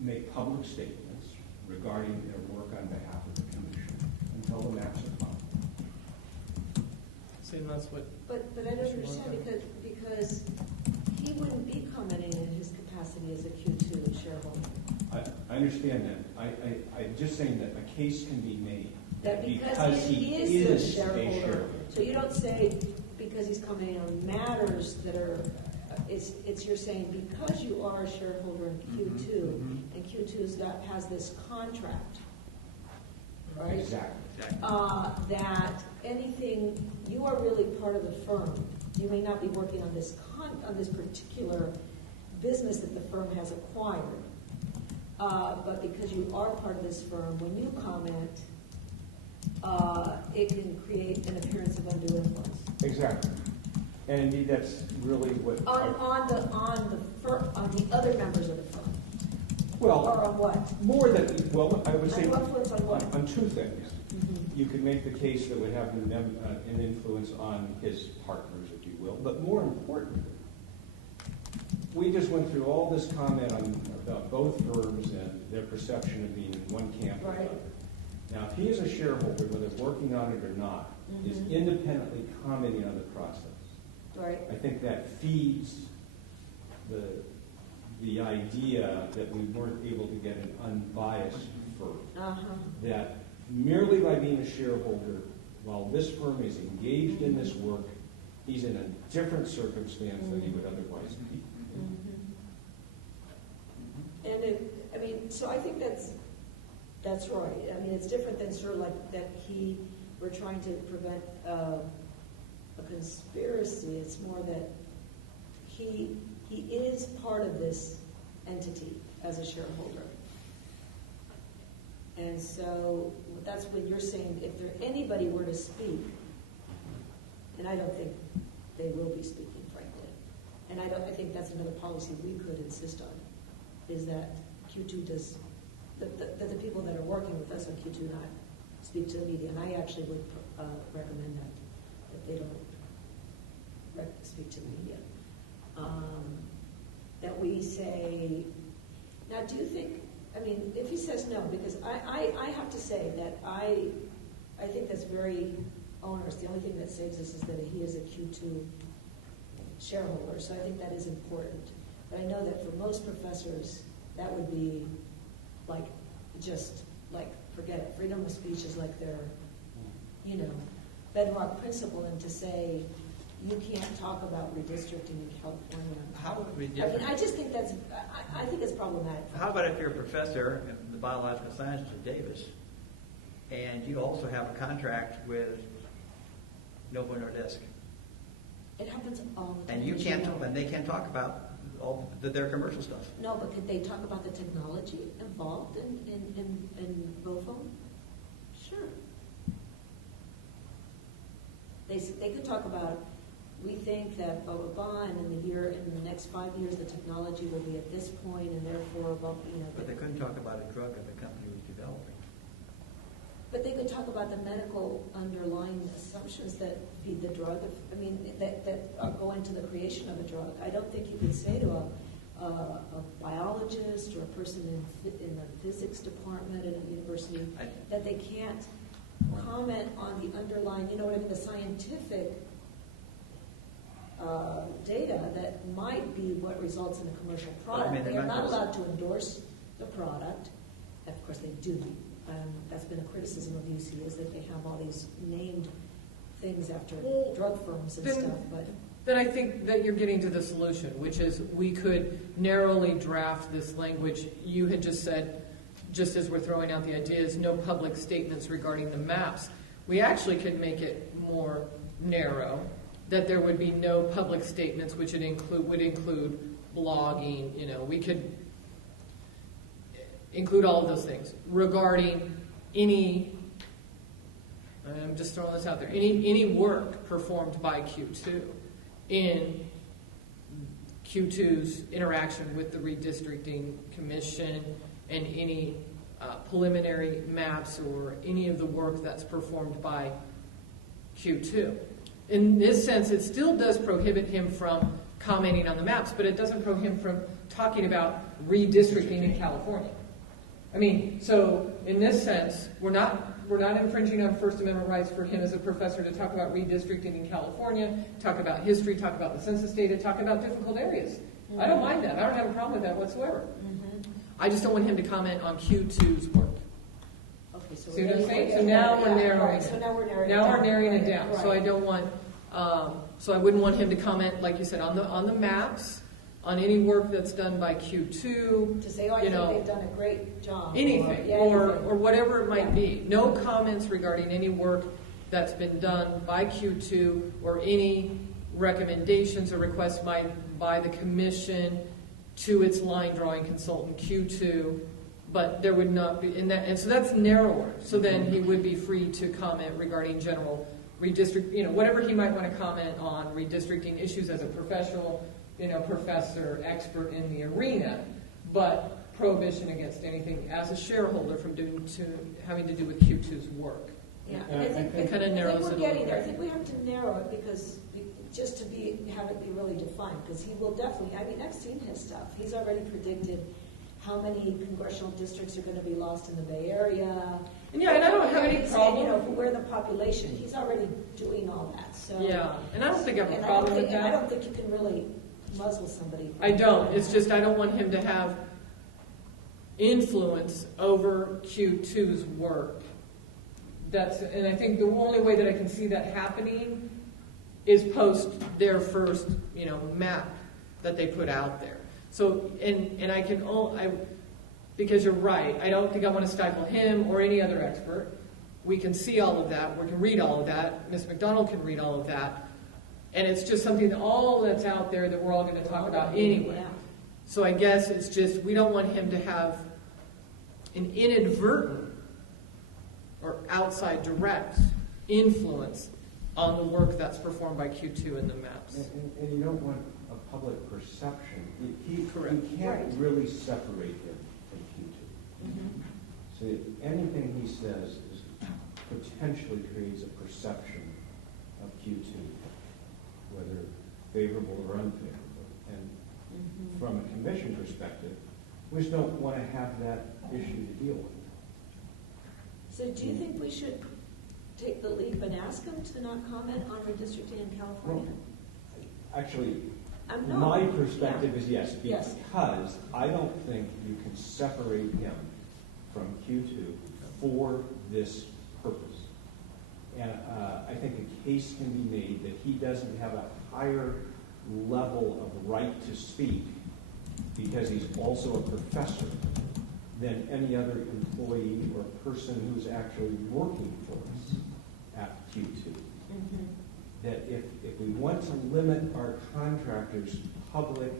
make public statements regarding their work on behalf of the commission until the maps are filed. See, and that's what, But I don't understand, because he wouldn't be commenting in his capacity as a Q2 shareholder. I understand that. I'm just saying that a case can be made That because he is a shareholder. So you don't say because he's commenting on matters that are, it's you're saying because you are a shareholder in Q2, and Q2 has this contract, right? Exactly. That anything, you are really part of the firm. You may not be working on this particular business that the firm has acquired, but because you are part of this firm, when you comment, it can create an appearance of undue influence. Exactly. And indeed, that's really what... On the other members of the firm. Well, or on what? More than, well, I would say... Undue influence on what? On two things. Mm-hmm. You could make the case that would have an influence on his partners, if you will, but more importantly, we just went through all this comment about both firms and their perception of being in one camp or right. another. Now, if he is a shareholder, whether working on it or not, is independently commenting on the process. Right. I think that feeds the idea that we weren't able to get an unbiased firm. That merely by being a shareholder, while this firm is engaged in this work, he's in a different circumstance than he would otherwise be. And so I think that's right. I mean, it's different than sort of like that we're trying to prevent a conspiracy. It's more that he is part of this entity as a shareholder. And so that's what you're saying. If anybody were to speak, and I don't think they will be speaking, frankly, and I think that's another policy we could insist on, is that Q2 does, that the people that are working with us on Q2 not speak to the media. And I actually would recommend that they don't speak to the media. That we say, now do you think, I mean, if he says no, because I have to say that I think that's very onerous. The only thing that saves us is that he is a Q2 shareholder, so I think that is important. But I know that for most professors, that would be like, just like, forget it. Freedom of speech is like their, bedrock principle, and to say, you can't talk about redistricting in California. How would it be I different? mean, I just think I think it's problematic. How about if you're a professor in the biological sciences at Davis, and you also have a contract with Novo Nordisk? It happens all the time. And you can't talk, and they can't talk about all their commercial stuff. No, but could they talk about the technology involved in Vodafone? Sure. They could talk about, we think that blah, blah, blah, and in the next 5 years, the technology will be at this point, and therefore, But they couldn't talk about a drug that the company was developing. But they could talk about the medical underlying assumptions that feed the drug. That go into the creation of a drug. I don't think you could say to a biologist or a person in the physics department at a university that they can't comment on the underlying, the scientific data that might be what results in a commercial product. They are not allowed to endorse the product. Of course, they do. That's been a criticism of UC, is that they have all these named things after drug firms and stuff. But then I think that you're getting to the solution, which is we could narrowly draft this language. You had just said, just as we're throwing out the ideas, no public statements regarding the maps. We actually could make it more narrow, that there would be no public statements, which would include blogging. We could include all of those things regarding any, I'm just throwing this out there, any work performed by Q2 in Q2's interaction with the Redistricting Commission and any preliminary maps or any of the work that's performed by Q2. In this sense, it still does prohibit him from commenting on the maps, but it doesn't prohibit him from talking about redistricting in California. I mean, so in this sense, we're not infringing on First Amendment rights for him as a professor to talk about redistricting in California, talk about history, talk about the census data, talk about difficult areas. Mm-hmm. I don't mind that. I don't have a problem with that whatsoever. Mm-hmm. I just don't want him to comment on Q2's work. Okay, so see what I'm saying? So now we're narrowing it. So now we're narrowing it down. Now we're narrowing it down. Right. So I don't want, so I wouldn't want him to comment, like you said, on the maps. on any work that's done by Q2, To say, oh, I you think know, they've done a great job. anything, Yeah, or anything. whatever it might Yeah. be. No comments regarding any work that's been done by Q2 or any recommendations or requests by the commission to its line drawing consultant Q2, but there would not be, and so that's narrower. So then he would be free to comment regarding general redistrict, you know, whatever he might want to comment on redistricting issues as a professional, you know, professor, expert in the arena, but prohibition against anything as a shareholder from having to do with Q2's work. Yeah, And I think it kinda narrows it a we're little getting there. I bit. think we have to narrow it because, just to have it be really defined, because he will definitely, I mean, I've seen his stuff. He's already predicted how many congressional districts are going to be lost in the Bay Area. And yeah, and I don't have any He's saying, problem. you know, where the population, he's already doing all that, so. Yeah, and I don't think I have a And problem with I that. don't think you can really muzzle somebody. I don't, it's just I don't want him to have influence over Q2's work. And I think the only way that I can see that happening is post their first, you know, map that they put out there. So, and I can because you're right, I don't think I want to stifle him or any other expert. We can see all of that, we can read all of that, Ms. McDonald can read all of that, and it's just something all that's out there that we're all going to talk about anyway. Yeah. So I guess it's just, we don't want him to have an inadvertent or outside direct influence on the work that's performed by Q2 in the maps. And you don't want a public perception. Correct. You can't Right. really separate him from Q2. Mhm. So anything he says potentially creates a perception of Q2, whether favorable or unfavorable. And Mhm. from a commission perspective, we just don't want to have that issue to deal with. So do you think we should take the leap and ask him to not comment on redistricting in California? Actually, No. my perspective is yes, Yes. because I don't think you can separate him from Q2 for this purpose. And I think a case can be made that he doesn't have a higher level of right to speak because he's also a professor than any other employee or person who's actually working for us at Q2. Mhm. That if we want to limit our contractors' public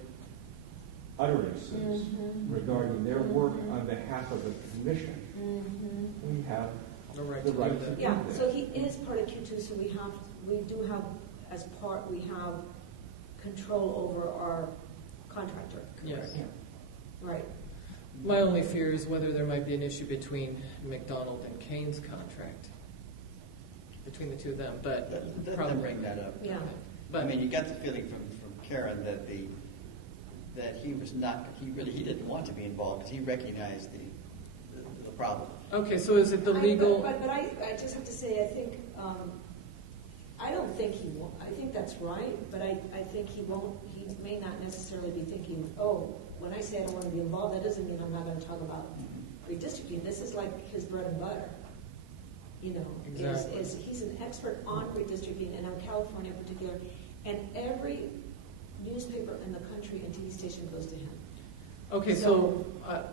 utterances Mhm. regarding their work on behalf of the commission, Mhm. we have No right the to right do to that. do Yeah, that. so he is part of Q2, so we do have, as part, we have control over our contractor. Yes. Yeah. Right. My only fear is whether there might be an issue between McDonald and Kane's contract, between the two of them, but Let probably. them bring that up. Yeah. But I mean, you got the feeling from Karen that he was not, he didn't want to be involved because he recognized the problem. okay, so is it the legal? But I just have to say, I think, I don't think he won't, I think that's right, but I think he may not necessarily be thinking, oh, when I say I don't want to be involved, that doesn't mean I'm not going to talk about redistricting. This is like his bread and butter. You know, Exactly. he's an expert on redistricting and on California in particular, and every newspaper in the country and TV station goes to him. Okay, so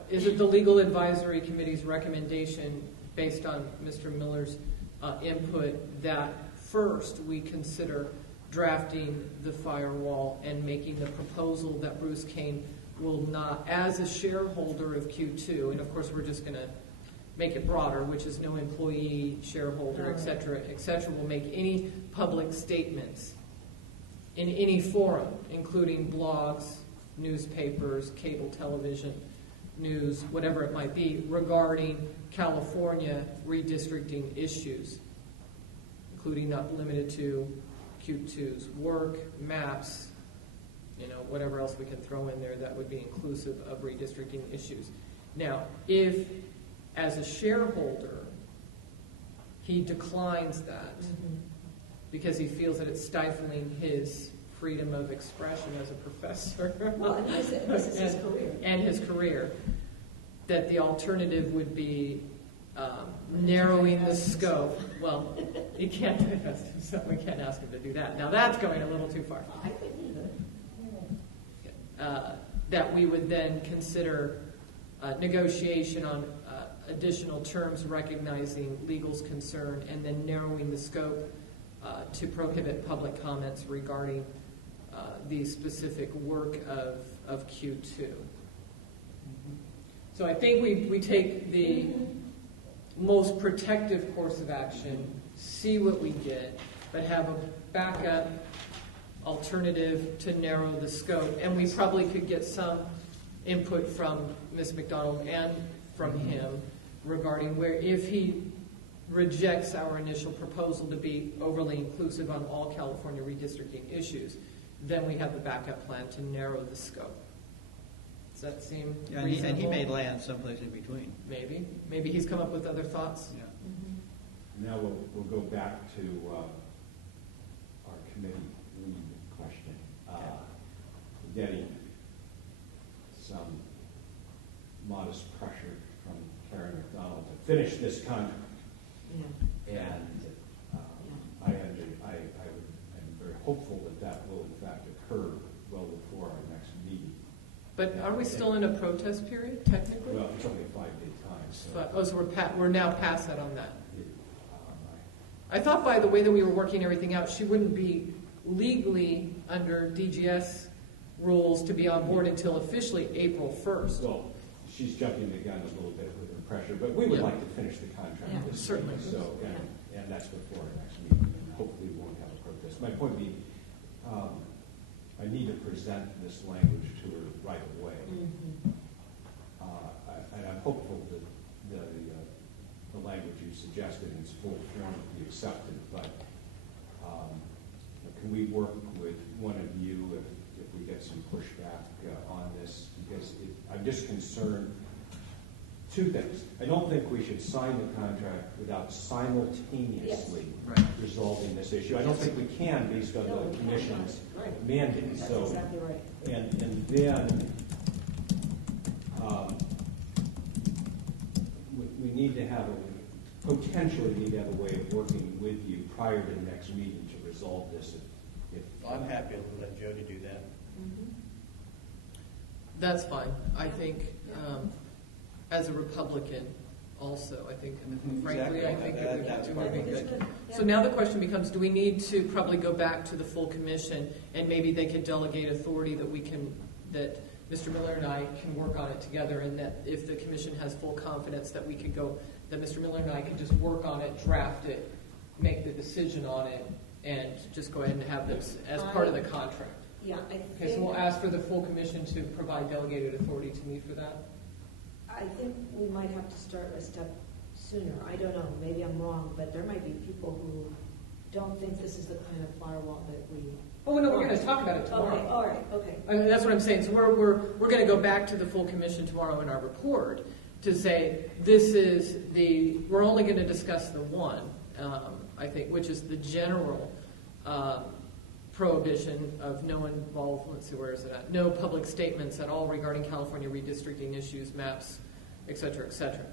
is it the Legal Advisory Committee's recommendation, based on Mr. Miller's input, that first we consider drafting the firewall and making the proposal that Bruce Kane will not, as a shareholder of Q2, and of course we're just going to make it broader, which is no employee, shareholder, et cetera, will make any public statements in any forum, including blogs, newspapers, cable television, news, whatever it might be, regarding California redistricting issues, including not limited to Q2's work, maps, whatever else we can throw in there that would be inclusive of redistricting issues. Now, if, as a shareholder, he declines that because he feels that it's stifling his freedom of expression as a professor. Well, and this is his career. And his career. That the alternative would be narrowing the scope. Well, he can't divest himself. We can't ask him to do that. Now that's going a little too far. I think he could. that we would then consider negotiation on additional terms recognizing legal's concern, and then narrowing the scope to prohibit public comments regarding the specific work of Q2. So I think we take the most protective course of action, see what we get, but have a backup alternative to narrow the scope. And we probably could get some input from Ms. McDonald and from him regarding where, if he rejects our initial proposal to be overly inclusive on all California redistricting issues, then we have the backup plan to narrow the scope. Does that seem reasonable? And he may land someplace in between. Maybe. Maybe he's come up with other thoughts. Yeah. Now we'll go back to our committee lead question. Getting some modest pressure from Karen McDonald to finish this contract. Yeah. And I'm very hopeful that will in fact occur well before our next meeting. But are we still in a protest period, technically? Well, it's only a 5-day time, so. So we're now past that on that. it, I thought by the way that we were working everything out, she wouldn't be legally under DGS rules to be on board until officially April 1st. Well, she's jumping the gun a little bit with her pressure, but we would Yeah. like to finish the contract Yeah, this certainly. week, so, and that's before our next meeting, and hopefully we won't have a protest. My point being, I need to present this language to her right away. Mhm. And I'm hopeful that the language you suggested in its full form will be accepted, but can we work with one of you if we get some pushback on this? Because I'm just concerned, two things. I don't think we should sign the contract without simultaneously Right. resolving this issue. I don't think we can based on No, we the can't. commission's Right. mandate. That's So, exactly right. and then we need to have potentially need to have a way of working with you prior to the next meeting to resolve this. I'm happy to let Jody do that. Mhm. That's fine. I think, as a Republican also, I think, frankly, I think that That's we part would of be it. good. Yeah. So now the question becomes, do we need to probably go back to the full commission, and maybe they could delegate authority that Mr. Miller and I can work on it together, and that if the commission has full confidence that we could go, that Mr. Miller and I could just work on it, draft it, make the decision on it, and just go ahead and have this as part of the contract. Yeah, I think. Okay, so we'll ask for the full commission to provide delegated authority to me for that? I think we might have to start a step sooner. I don't know, maybe I'm wrong, but there might be people who don't think this is the kind of firewall that we. Oh, no, we're going to talk about it Okay, tomorrow. all right, okay. I mean, that's what I'm saying. So we're going to go back to the full commission tomorrow in our report to say, we're only going to discuss the one, I think, which is the general prohibition of no involvement, let's see, where is it at? No public statements at all regarding California redistricting issues, maps, et cetera, et cetera.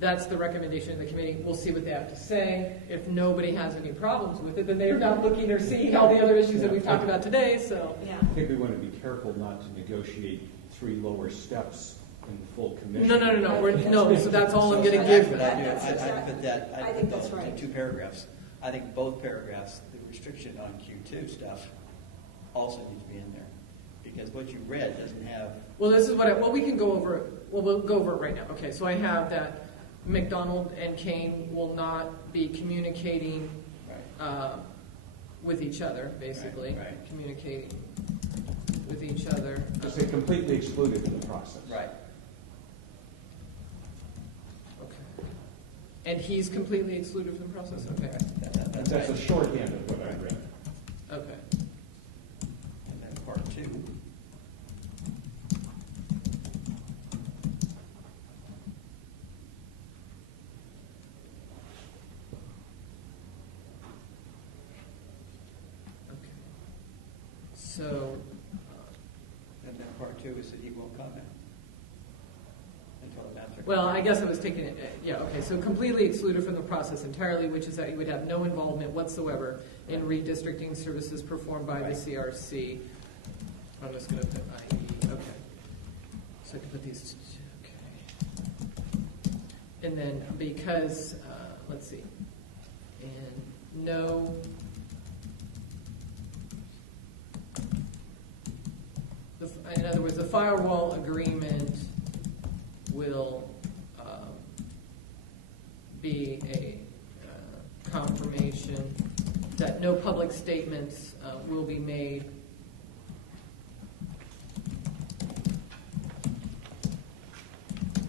That's the recommendation of the committee. We'll see what they have to say. If nobody has any problems with it, then they're not looking or seeing all the other issues that we've talked about today, so. Yeah. I think we want to be careful not to negotiate 3 lower steps in the full commission. No, so that's all I'm going to So give. that's what I do. That's I'd exactly- put that, I I'd think put that's those right. in 2 paragraphs. I think both paragraphs, the restriction on Q2 stuff also needs to be in there. Because what you read doesn't have, Well, this is what we can go over it. Well, we'll go over it right now. Okay, so I have that McDonald and Kane will not be communicating right, with each other, basically. Right. Communicating with each other. Just say completely excluded from the process. right. Okay. And he's completely excluded from the process? Okay. That's a shorthand of what I read. Okay. And then part 2. Okay. So, And then part 2 is that he won't comment until the maps are. well, I guess I was taking it, yeah, okay, so completely excluded from the process entirely, which is that you would have no involvement whatsoever in redistricting services performed by the Right. CRC. I'm just going to put IE. And then because, let's see, and no, in other words, the firewall agreement will be a confirmation that no public statements will be made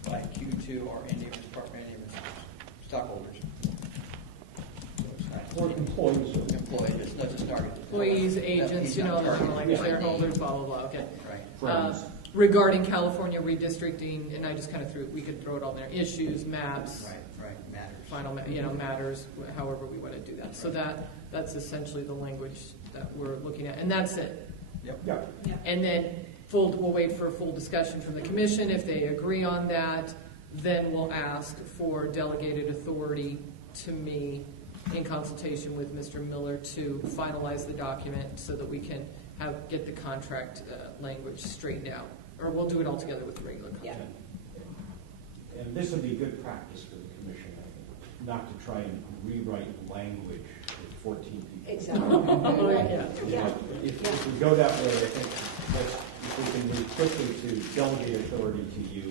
by Q2 or any of its stockholders. Or employees. Employees, it's not just targeted. employees, agents, He's you know, not targeting like anybody. shareholders, blah, blah, blah, okay. Right. Friends. Regarding California redistricting, and I just kind of we could throw it all in there, issues, maps, Right, matters. final, matters, however we want to do that. So that's essentially the language that we're looking at, and that's it. Yep. Yeah. Yeah. And then we'll wait for a full discussion from the commission. If they agree on that, then we'll ask for delegated authority to me in consultation with Mr. Miller to finalize the document so that we can get the contract language straightened out. Or we'll do it all together with the regular contract. And this would be good practice for the commission, I think, not to try and rewrite language with 14 people. Exactly. Oh, yeah. You know, if we go that way, I think if we can move quickly to delegate authority to you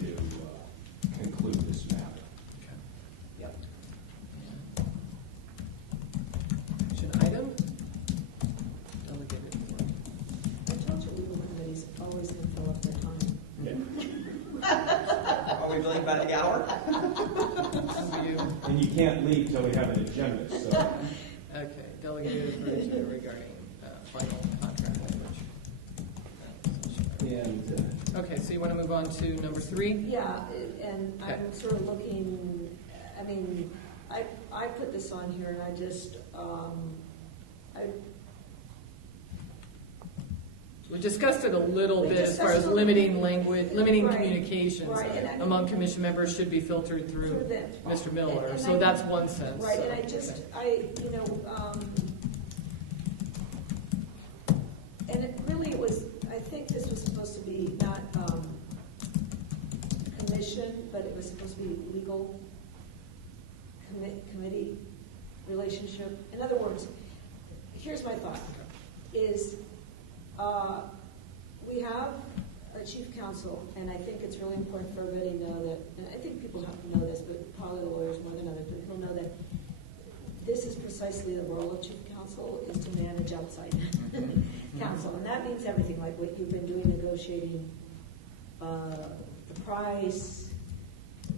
to conclude this matter. Yep. Action item? Delegated authority. I told you legal committees always can fill up their time. Are we billing by the hour? And you can't leave till we have an agenda, so. Okay, delegated authority regarding final contract language. And Okay, so you want to move on to number 3? Yeah, and Okay. I'm sort of looking, I mean, I put this on here and I just, We discussed it a little We bit as far discussed as it a- limiting language, limiting Right, communications right, and I- among commission members should be filtered through Through the- Mr. Miller. and So I- that's one sense. right, so, and I just, okay. and it really was, I think this was supposed to be not, commission, but it was supposed to be legal committee relationship. In other words, here's my thought, is, we have a chief counsel, and I think it's really important for everybody to know that, and I think people have to know this, but probably the lawyers more than others, but people know that this is precisely the role of chief counsel, is to manage outside counsel. And that means everything, like what you've been doing, negotiating the price,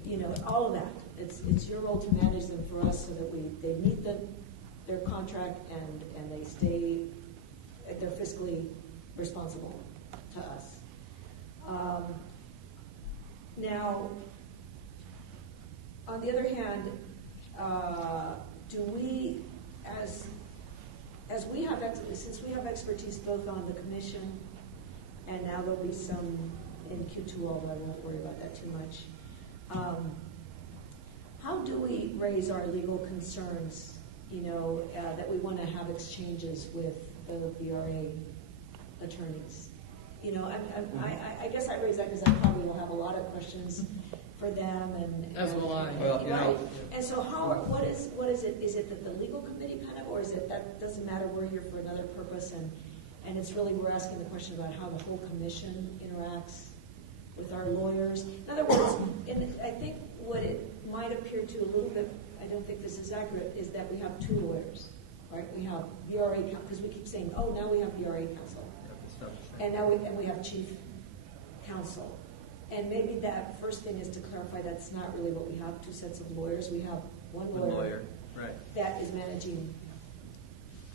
you know, all of that. It's your role to manage them for us so that they meet their contract and they stay, they're fiscally responsible to us. Now, on the other hand, do we, as we have, since we have expertise both on the commission, and now there'll be some in Q2, although I won't worry about that too much, how do we raise our legal concerns, you know, that we want to have exchanges with the VRA attorneys? You know, I guess I raise that because I probably will have a lot of questions for them, and As will I. Well, you know, right. And so what is it? Is it that the legal committee kind of, or is it that doesn't matter, we're here for another purpose, and it's really, we're asking the question about how the whole commission interacts with our lawyers? In other words, I think what it might appear to a little bit, I don't think this is accurate, is that we have 2 lawyers, right? We have VRA, because we keep saying, oh, now we have VRA counsel. And now we have chief counsel. And maybe that first thing is to clarify that's not really what we have, 2 sets of lawyers. We have one lawyer right. that is managing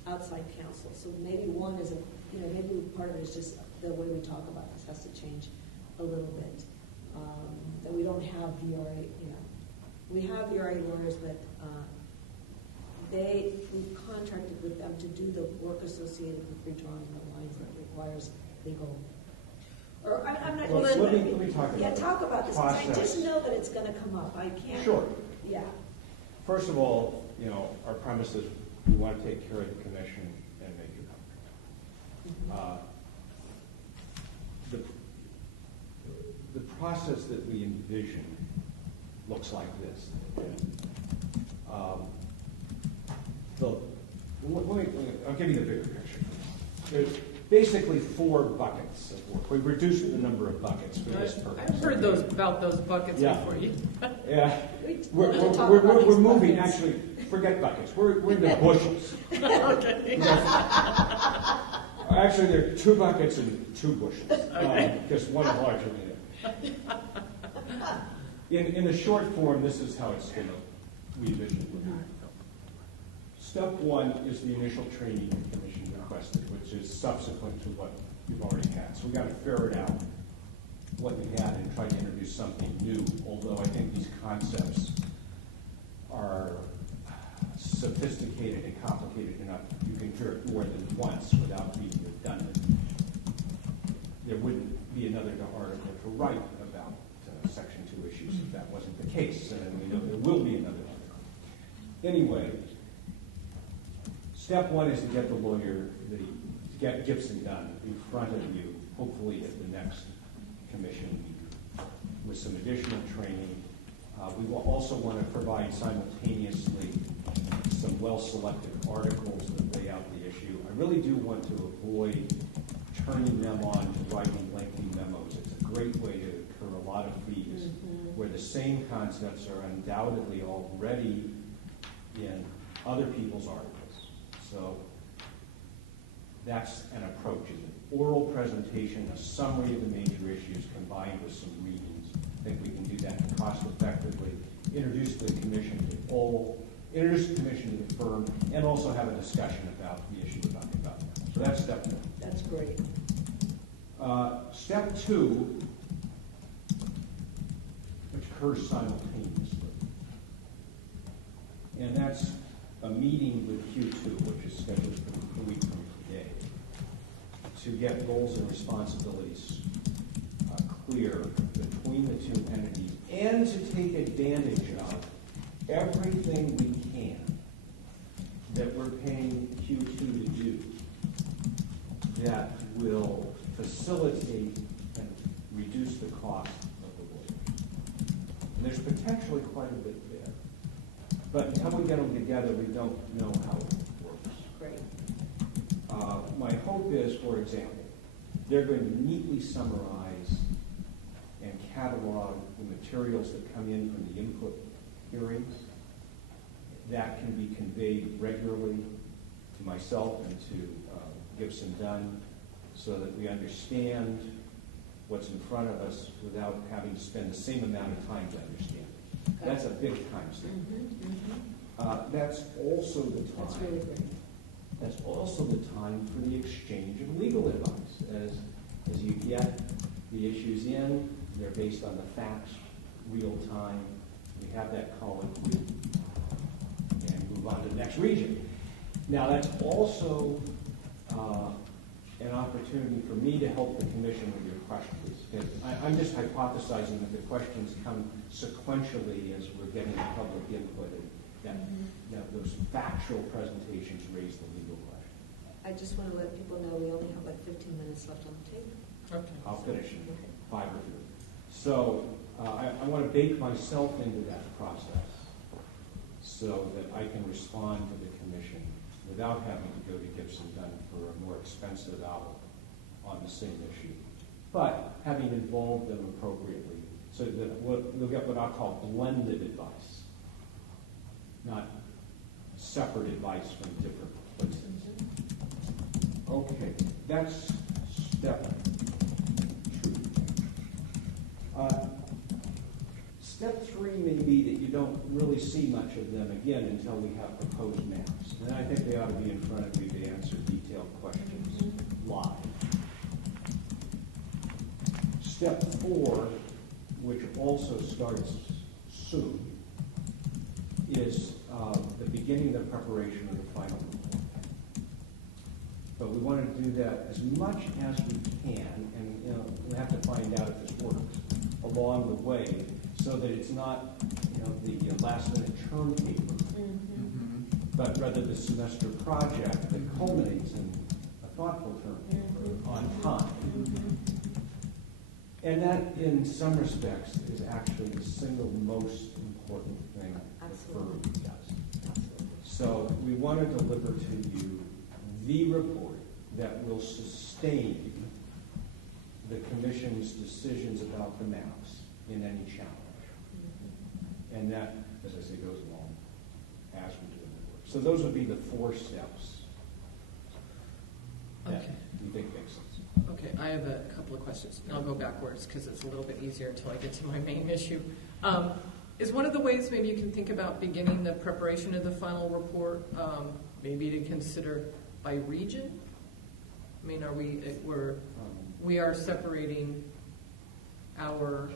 outside counsel. So maybe one is maybe part of it is just the way we talk about this has to change a little bit. That we don't have VRA, we have VRA lawyers, but we've contracted with them to do the work associated with redrawing the lines that requires legal. Or I'm not. Well, let me talk about Yeah, talk about this. 'Cause I process. just know that it's going to come up. I can't. Sure. Yeah. First of all, our premise is we want to take care of the commission and make it comfortable. The process that we envision looks like this. I'll give you the bigger picture. There's basically 4 buckets of work. We've reduced the number of buckets for this purpose. I've heard about those buckets Yeah. before you. Yeah, We'll talk about we're these moving, buckets. actually, forget buckets, we're in the bushels. Okay. Actually, there are 2 buckets and 2 bushels, because one is larger than the other. In the short form, this is how it's going to, we envision it would be. Step 1 is the initial training the commission requested, which is subsequent to what you've already had. So we got to ferret out what you had and try to introduce something new, although I think these concepts are sophisticated and complicated enough you can hear it more than once without being redundant. There wouldn't be another article to write about Section 2 issues if that wasn't the case, and we know there will be another article. Anyway, step 1 is to get the lawyer, to get Gibson done in front of you, hopefully at the next commission meeting, with some additional training. We will also want to provide simultaneously some well-selected articles that lay out the issue. I really do want to avoid turning them on to writing lengthy memos. It's a great way to incur a lot of fees, where the same concepts are undoubtedly already in other people's articles. So that's an approach, is an oral presentation, a summary of the major issues combined with some readings. I think we can do that cost effectively, introduce the commission to the firm, and also have a discussion about the issue we're talking about. So that's step 1. That's great. Step 2, which occurs simultaneously, and that's a meeting with Q2, which is scheduled for a week from today, to get roles and responsibilities clear between the 2 entities, and to take advantage of everything we can that we're paying Q2 to do that will facilitate and reduce the cost of the lawyer. And there's potentially quite a bit there. But until we get them together, we don't know how it works. Great. My hope is, for example, they're going to neatly summarize and catalog the materials that come in from the input hearings. That can be conveyed regularly to myself and to Gibson Dunn, so that we understand what's in front of us without having to spend the same amount of time to understand it. Okay. That's a big time sink. That's also the time. That's really great. That's also the time for the exchange of legal advice. As you get the issues in, they're based on the facts, real time. We have that colloquy and move on to the next region. Now, that's also an opportunity for me to help the commission with your questions. I'm just hypothesizing that the questions come sequentially as we're getting the public input, and that those factual presentations raise the legal question. I just want to let people know we only have like 15 minutes left on the tape. Okay. I'll finish in Okay. 5 or 2. So I want to bake myself into that process so that I can respond to the commission without having to go to Gibson Dunn for a more expensive hour on the same issue, but having involved them appropriately so that we'll get what I'll call blended advice, not separate advice from different places. Okay, that's step 2. Step 3 may be that you don't really see much of them again until we have proposed maps. And I think they ought to be in front of you to answer detailed questions live. Step 4, which also starts soon, is the beginning of the preparation of the final report. But we want to do that as much as we can, and we have to find out if this works along the way, so that it's not the last-minute term paper, but rather the semester project that culminates in a thoughtful term paper on time. And that, in some respects, is actually the single most important thing the firm Absolutely. does. Absolutely. So we want to deliver to you the report that will sustain the commission's decisions about the maps in any challenge. Mhm. And that, as I say, goes along as we do the work. So those would be the 4 steps that Okay. we think make sense. Okay, I have a couple of questions. I'll go backwards because it's a little bit easier until I get to my main issue. Is one of the ways maybe you can think about beginning the preparation of the final report, maybe to consider by region? I mean, we are separating our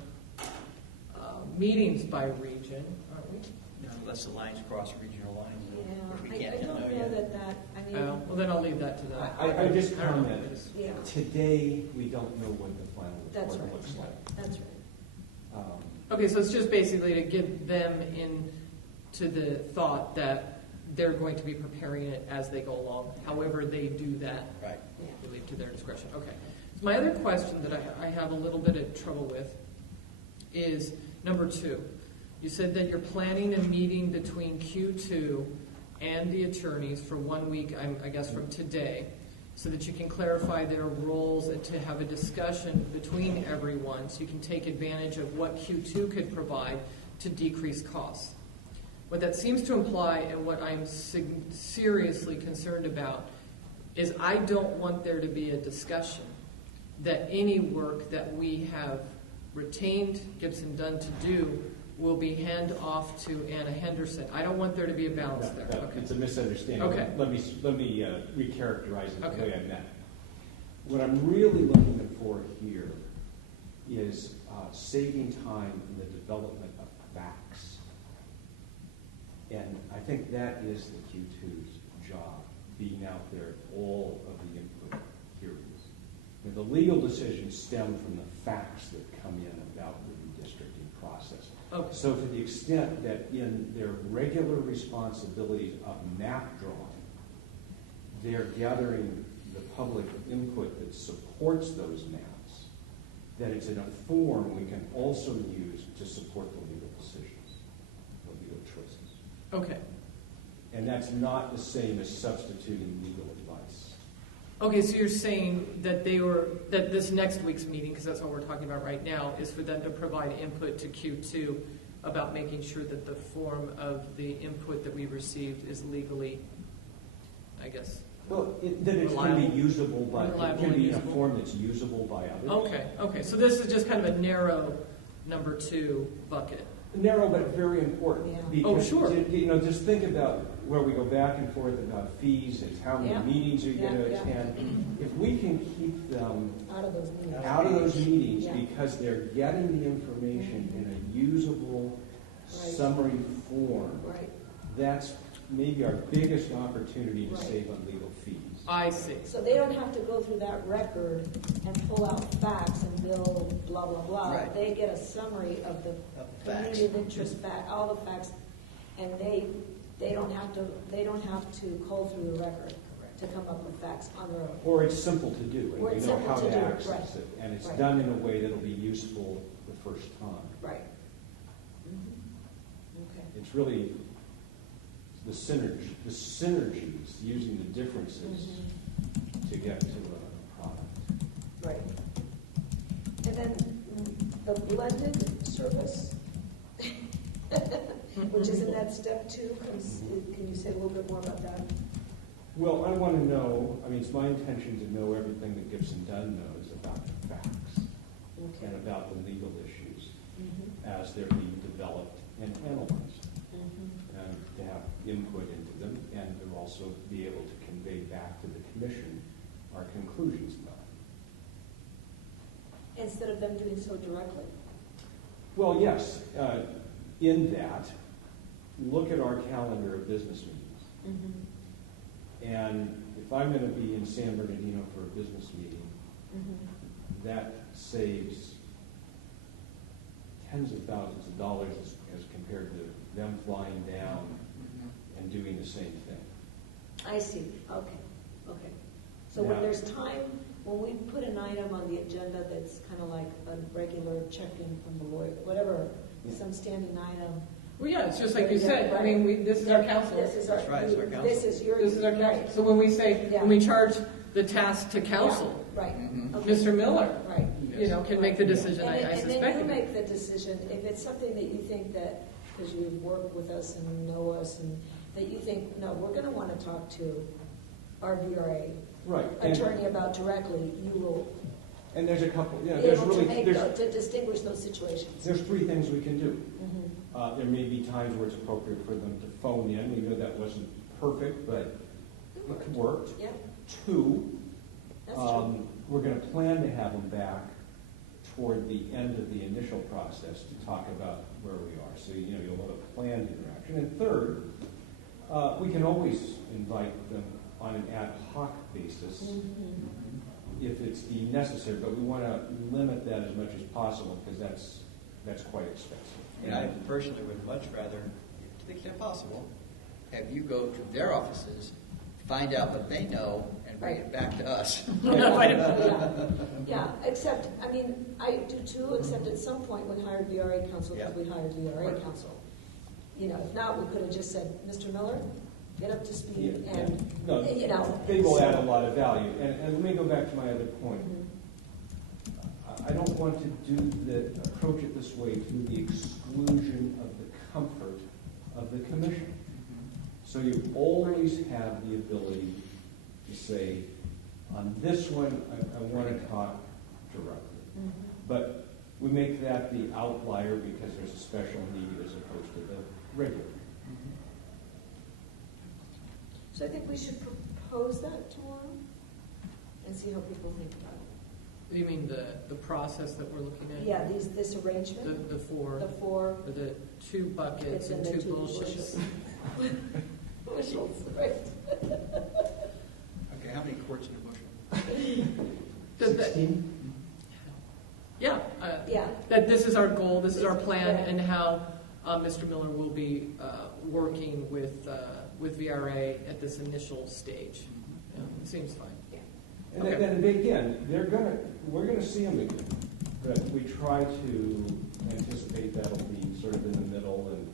meetings by region, aren't we? No, unless the lines cross regional lines, which we Yeah, can't I don't know know yet. that, I mean, Well, then I'll leave that to them. I just I don't know. comment, yeah, today, we don't know what the final that's report right, looks like. that's right. Okay, so it's just basically to give them into the thought that they're going to be preparing it as they go along. However they do that, Right. Yeah. we leave to their discretion. Okay. So my other question that I have a little bit of trouble with is number 2. You said that you're planning a meeting between Q2 and the attorneys for 1 week, I guess from today, so that you can clarify their roles and to have a discussion between everyone so you can take advantage of what Q2 could provide to decrease costs. What that seems to imply, and what I'm seriously concerned about, is I don't want there to be a discussion that any work that we have retained Gibson Dunn to do will be hand off to Anna Henderson. I don't want there to be a balance there. Okay. It's a misunderstanding. Okay. Let me recharacterize it the Okay. way I meant it. What I'm really looking for here is saving time in the development of facts. And I think that is the Q2's job, being out there at all of the input hearings. The legal decisions stem from the facts that come in about the redistricting process. Okay. So to the extent that in their regular responsibilities of map drawing, they're gathering the public input that supports those maps, that it's in a form we can also use to support the legal decisions, the legal choices. Okay. And that's not the same as substituting legal advice. Okay, so you're saying that that this next week's meeting, because that's what we're talking about right now, is for them to provide input to Q2 about making sure that the form of the input that we received is legally, I guess. Well, that it can Reliable. be usable, but it Reliable can and be in a usable. form that's usable by others. Okay, so this is just kind of a narrow number 2 bucket. Narrow, but very important. Yeah. Because, Oh, sure. just think about where we go back and forth about fees and how many Yeah. meetings are you going to Yeah, yeah. attend. If we can keep them Out of those meetings. out of those meetings Yeah. because they're getting the information in a usable Right. summary form, Right, that's maybe our biggest opportunity to Right. save on legal fees. I see. so they don't have to go through that record and pull out facts and build blah, blah, blah. Right. They get a summary of the Of the facts. community of interest fact, all the facts, and they don't have to cull through the record to come up with facts on their own. Or it's simple to do, and Or we it's know simple how to to do, access right. it, and it's Right. done in a way that'll be useful the first time. Right. Okay. It's really the synergies, using the differences to get to a product. Right. And then the blended service, which is in that step 2, can you say a little bit more about that? Well, I want to know, it's my intention to know everything that Gibson Dunn knows about the facts Okay. and about the legal issues Mhm. as they're being developed and analyzed, Mhm. and to have input into them, and to also be able to convey back to the commission our conclusions about it. Instead of them doing so directly. Well, yes, in that, look at our calendar of business meetings. And if I'm going to be in San Bernardino for a business meeting, that saves tens of thousands of dollars as compared to them flying down and doing the same thing. I see, okay. So when Yeah. there's time, when we put an item on the agenda that's kind of like a regular check-in from the lawyer, whatever, some standing item. Well, yeah, it's just like you said, I mean, this is our council. This is our, That's right, it's our council. this is your. This is our council. right. So when we say, Yeah. when we charge the task to council, Right. Mhm. Okay. Mr. Miller, Right. you know, can make the decision, I And suspect. then you make the decision, if it's something that you think that, because you've worked with us and know us, and that you think, no, we're gonna wanna talk to our VRA Right. attorney about directly, you will And there's a couple, be there's able to really, make, there's, to distinguish those situations. there's three things we can do. Mhm. There may be times where it's appropriate for them to phone in. We know that wasn't perfect, but it worked. Yeah, Two, that's true. we're going to plan to have them back toward the end of the initial process to talk about where we are. So, you know, you'll have a planned interaction. And third, we can always invite them on an ad hoc basis Mhm. if it's deemed necessary, but we want to limit that as much as possible because that's quite expensive. And I personally would much rather, to the extent possible, have you go to their offices, find out what they know, and bring it back to us. Yeah, except, I mean, I do too, except at some point we hired VRA counsel because Yeah. we hired VRA Right. counsel. You know, if not, we could have just said, Mr. Miller, get up to speed Yeah, and, No, you know. they will add a lot of value. And let me go back to my other point. Mhm. I don't want to approach it this way to the exclusion of the comfort of the commission. So you always have the ability to say, on this one, I want to talk directly. Mhm. But we make that the outlier because there's a special need as opposed to the regular. So I think we should propose that tomorrow and see how people think about it. You mean the process that we're looking at? Yeah, this arrangement, The four, the four or the two buckets bits and and the two two bullshits. bushels, right? Okay, how many quarts in a bushel? Does that- 16? Yeah, Yeah. that this is our goal, this is our plan, Yeah. and how Mr. Miller will be working with VRA at this initial stage. Yeah, it seems fine. And Okay. then again, we're gonna see them again, but we try to anticipate that'll be sort of in the middle and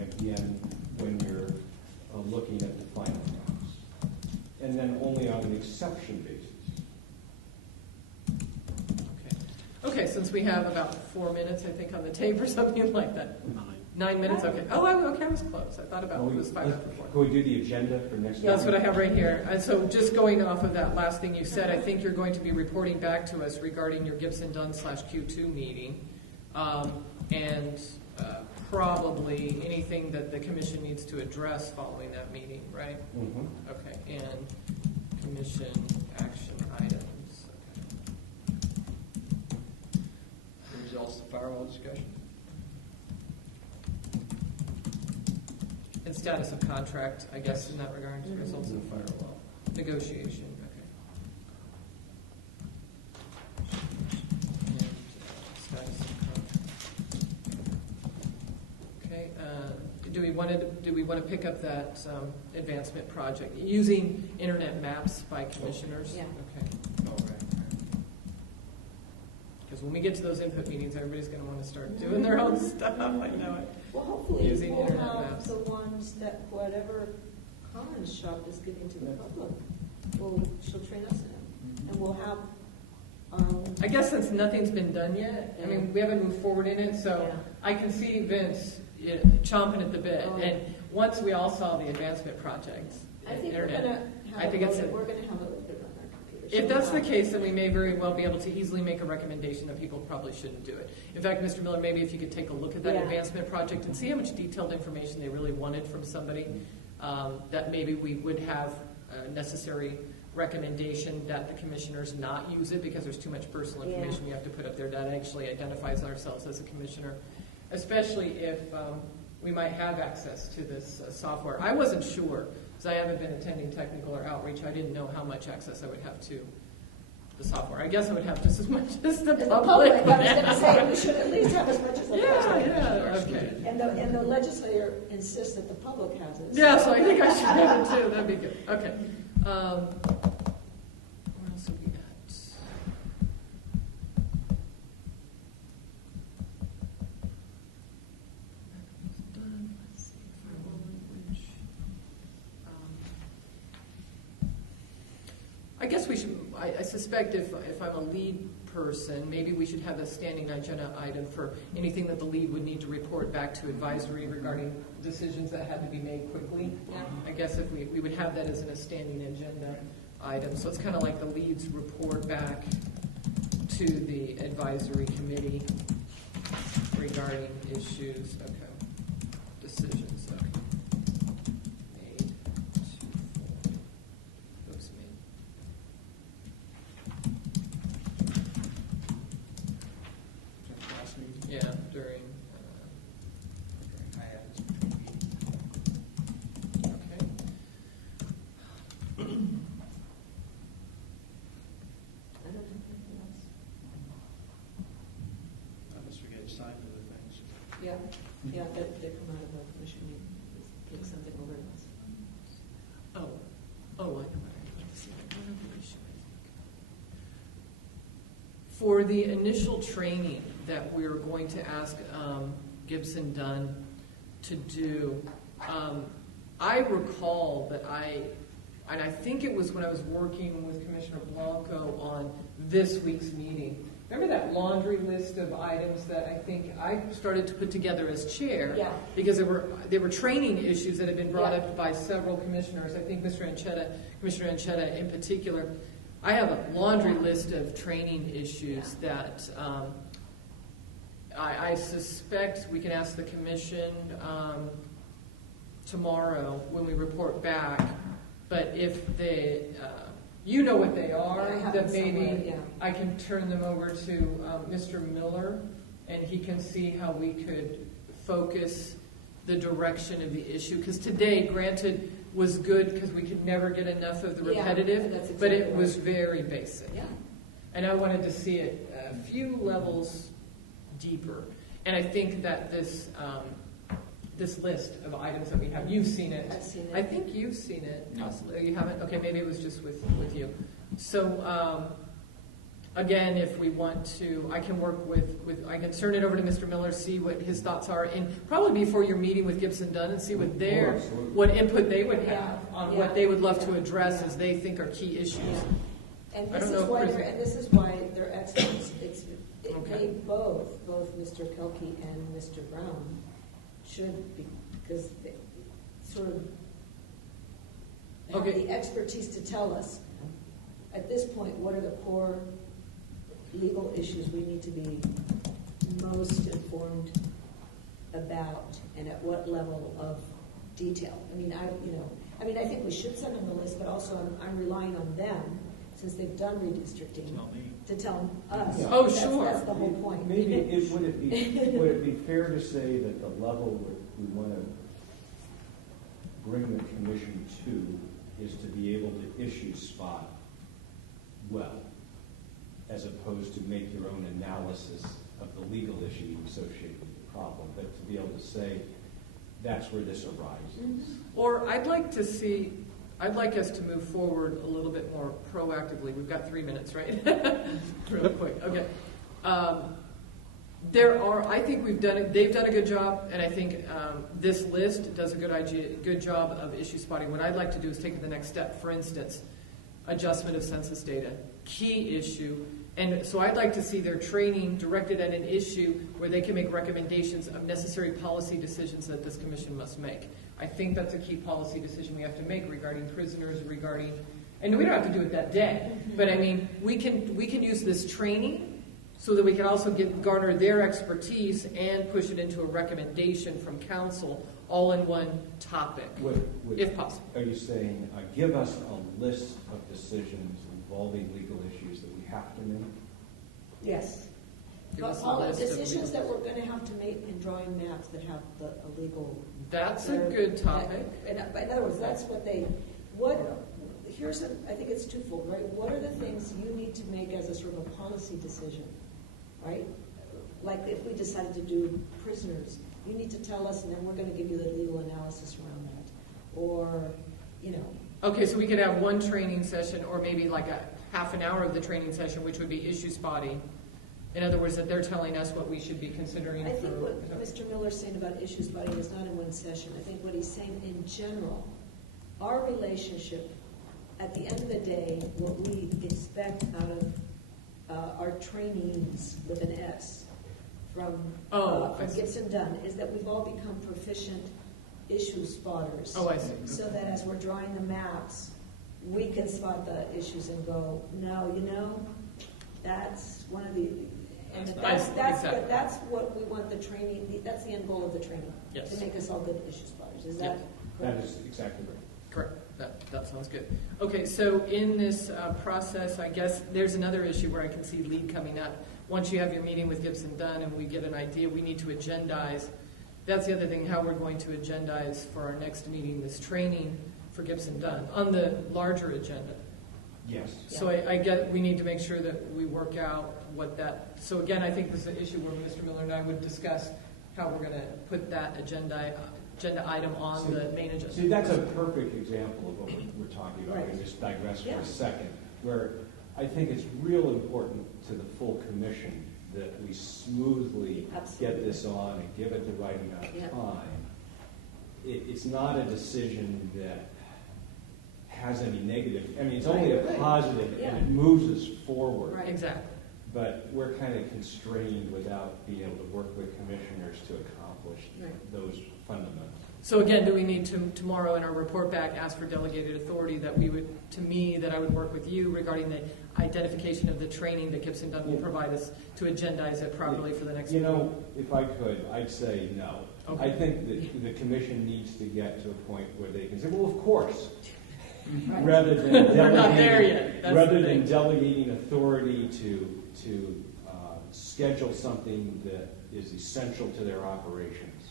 again, when you're looking at the final rounds. And then only on an exception basis. Okay, since we have about 4 minutes, I think, on the tape or something like that. 9 minutes, okay. Oh, okay, I was close. I thought about it was 5 after 4. Can we do the agenda for next week? That's what I have right here. And so just going off of that last thing you said, I think you're going to be reporting back to us regarding your Gibson-Dunn/Q2 meeting. And probably anything that the commission needs to address following that meeting, right? Mhm. Okay, and commission action items. The results of the firewall discussion? And status of contract, I guess, in that regard, Mhm. results of firewall. Negotiation, okay. And status of contract. Okay, do we want to pick up that advancement project, using internet maps by commissioners? Yeah. Okay. Oh, right. Because when we get to those input meetings, everybody's going to want to start doing their own stuff, I know it. Well, hopefully Using we'll internet have maps. the ones that whatever Collins shop is giving to the public, she'll train us in it. And we'll have our own. I guess since nothing's been done yet, I mean, we haven't moved forward in it, so Yeah. I can see Vince chomping at the bit. Oh. And once we all saw the advancement project, I think we're internet, gonna I have think it it's loaded, we're gonna have it loaded on our computers. if that's the case, then we may very well be able to easily make a recommendation that people probably shouldn't do it. In fact, Mr. Miller, maybe if you could take a look at that Yeah. advancement project and see how much detailed information they really wanted from somebody, that maybe we would have a necessary recommendation that the commissioners not use it because there's too much personal Yeah. information we have to put up there that actually identifies ourselves as a commissioner, especially if we might have access to this software. I wasn't sure, because I haven't been attending technical or outreach. I didn't know how much access I would have to the software. I guess I would have just as much as the As the public. public, I was gonna say, we should at least have as much as the Yeah, public. yeah, okay. And the legislator insists that the public has it. Yeah, so I think I should have it too. That'd be good. Okay. Where else are we at? guess we should, I suspect if I'm a lead person, maybe we should have a standing agenda item for anything that the lead would need to report back to advisory regarding decisions that had to be made quickly. Yeah. I guess if we would have that as a standing agenda item. So it's kind of like the lead's report back to the advisory committee regarding issues, okay, decisions, okay. Made to forward. Oops, made. Last meeting. Yeah, during, I have this between meetings. okay. I don't have anything else. Unless we get signed for the things. Yeah, yeah, they come out of the commission meeting, get something over to us. Oh, I know. Let's see, one other issue, I think. For the initial training that we're going to ask Gibson Dunn to do, I recall that and I think it was when I was working with Commissioner Blanco on this week's meeting. Remember that laundry list of items that I think I started to put together as chair? Yeah. Because there were training issues that had been brought Yeah. up by several commissioners. I think Commissioner Anchetta in particular. I have a laundry list of training issues that I suspect we can ask the commission tomorrow when we report back. But if they, you know what they are, I have that it maybe somewhere, yeah. I can turn them over to Mr. Miller, and he can see how we could focus the direction of the issue. Because today, granted, was good because we could never get enough of the Yeah, repetitive, that's but it exactly was right. very basic. Yeah. And I wanted to see it a few levels deeper. And I think that this list of items that we have, you've seen it. I've seen it. I think you've seen it, possibly. You haven't? Okay, maybe it was just with you. So, again, if we want to, I can work I can turn it over to Mr. Miller, see what his thoughts are, and probably before your meeting with Gibson Dunn, and see what what input they would have on what they would love to address as they think are key issues. And I this don't is know if why Chris- this is why they're experts. Okay. They both Mr. Kelke and Mr. Brown should be, because they sort of have Okay. the expertise to tell us, at this point, what are the core legal issues we need to be most informed about, and at what level of detail. I mean, I think we should send them the list, but also I'm relying on them, since they've done redistricting, to tell us. Yeah. Oh, That's- sure. That's the whole point. Would it be fair to say that the level we want to bring the commission to is to be able to issue spot well, as opposed to make your own analysis of the legal issue associated with the problem, but to be able to say, that's where this arises. Or I'd like us to move forward a little bit more proactively. We've got 3 minutes, right? Real quick, okay. I think they've done a good job, and I think this list does a good job of issue spotting. What I'd like to do is take the next step. For instance, adjustment of census data, key issue. And so I'd like to see their training directed at an issue where they can make recommendations of necessary policy decisions that this commission must make. I think that's a key policy decision we have to make regarding prisoners, and we don't have to do it that day, but I mean, we can use this training so that we can also garner their expertise and push it into a recommendation from council, all in one topic, if possible. Are you saying, give us a list of decisions involving legal issues that we have to make? Yes. Give But us a all the list of decisions legal- that we're going to have to make in drawing maps that have a legal. That's a good topic. In other words, that's what I think it's twofold, right? What are the things you need to make as a sort of a policy decision, right? Like if we decided to do prisoners, you need to tell us, and then we're going to give you the legal analysis around that. Or, Okay, so we could have one training session, or maybe like a half an hour of the training session, which would be issue spotting. In other words, that they're telling us what we should be considering. I think what Mr. Miller's saying about issue spotting is not in one session. I think what he's saying in general, our relationship at the end of the day, what we expect out of our trainees with an S from I see. Gibson Dunn is that we've all become proficient issue spotters. Oh, I see. So that as we're drawing the maps, we can spot the issues and go, no, that's one of the, and that's what we want the training, that's the end goal of the training. Yes. To make us all good issue spotters. Is Yep. that That correct? is exactly right. Correct. That sounds good. Okay, so in this process, I guess there's another issue where I can see lead coming up. Once you have your meeting with Gibson Dunn and we get an idea, we need to agendize. That's the other thing, how we're going to agendize for our next meeting, this training for Gibson Dunn on the larger agenda. Yes. So I get, we need to make sure that we work out what that, so again, I think this is an issue where Mr. Miller and I would discuss how we're going to put that agenda item on the main agenda. See, that's a perfect example of what we're talking about. Right. We just digress for Yeah. a second, where I think it's real important to the full commission that we smoothly Absolutely. get this on and give it the right amount of Yeah. time. It's not a decision that has any negative, I mean, it's only a Right. positive Yeah. and it moves us forward. Right. Exactly. But we're kind of constrained without being able to work with commissioners to accomplish Right. those fundamentals. So again, do we need to, tomorrow in our report back, ask for delegated authority that we would, that I would work with you regarding the identification of the training that Gibson Dunn will provide us to agendize it properly for the next You meeting? know, if I could, I'd say no. Okay. I think that the commission needs to get to a point where they can say, well, of course, Right. rather than We're not there yet. That's rather the than thing. delegating authority to schedule something that is essential to their operations.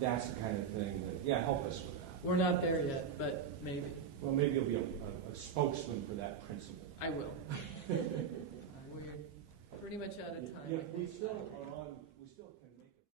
That's the kind of thing that, yeah, help us with that. We're not there yet, but maybe. Well, maybe you'll be a spokesman for that principle. I will. We're pretty much out of time. Yeah, we still are on, we still.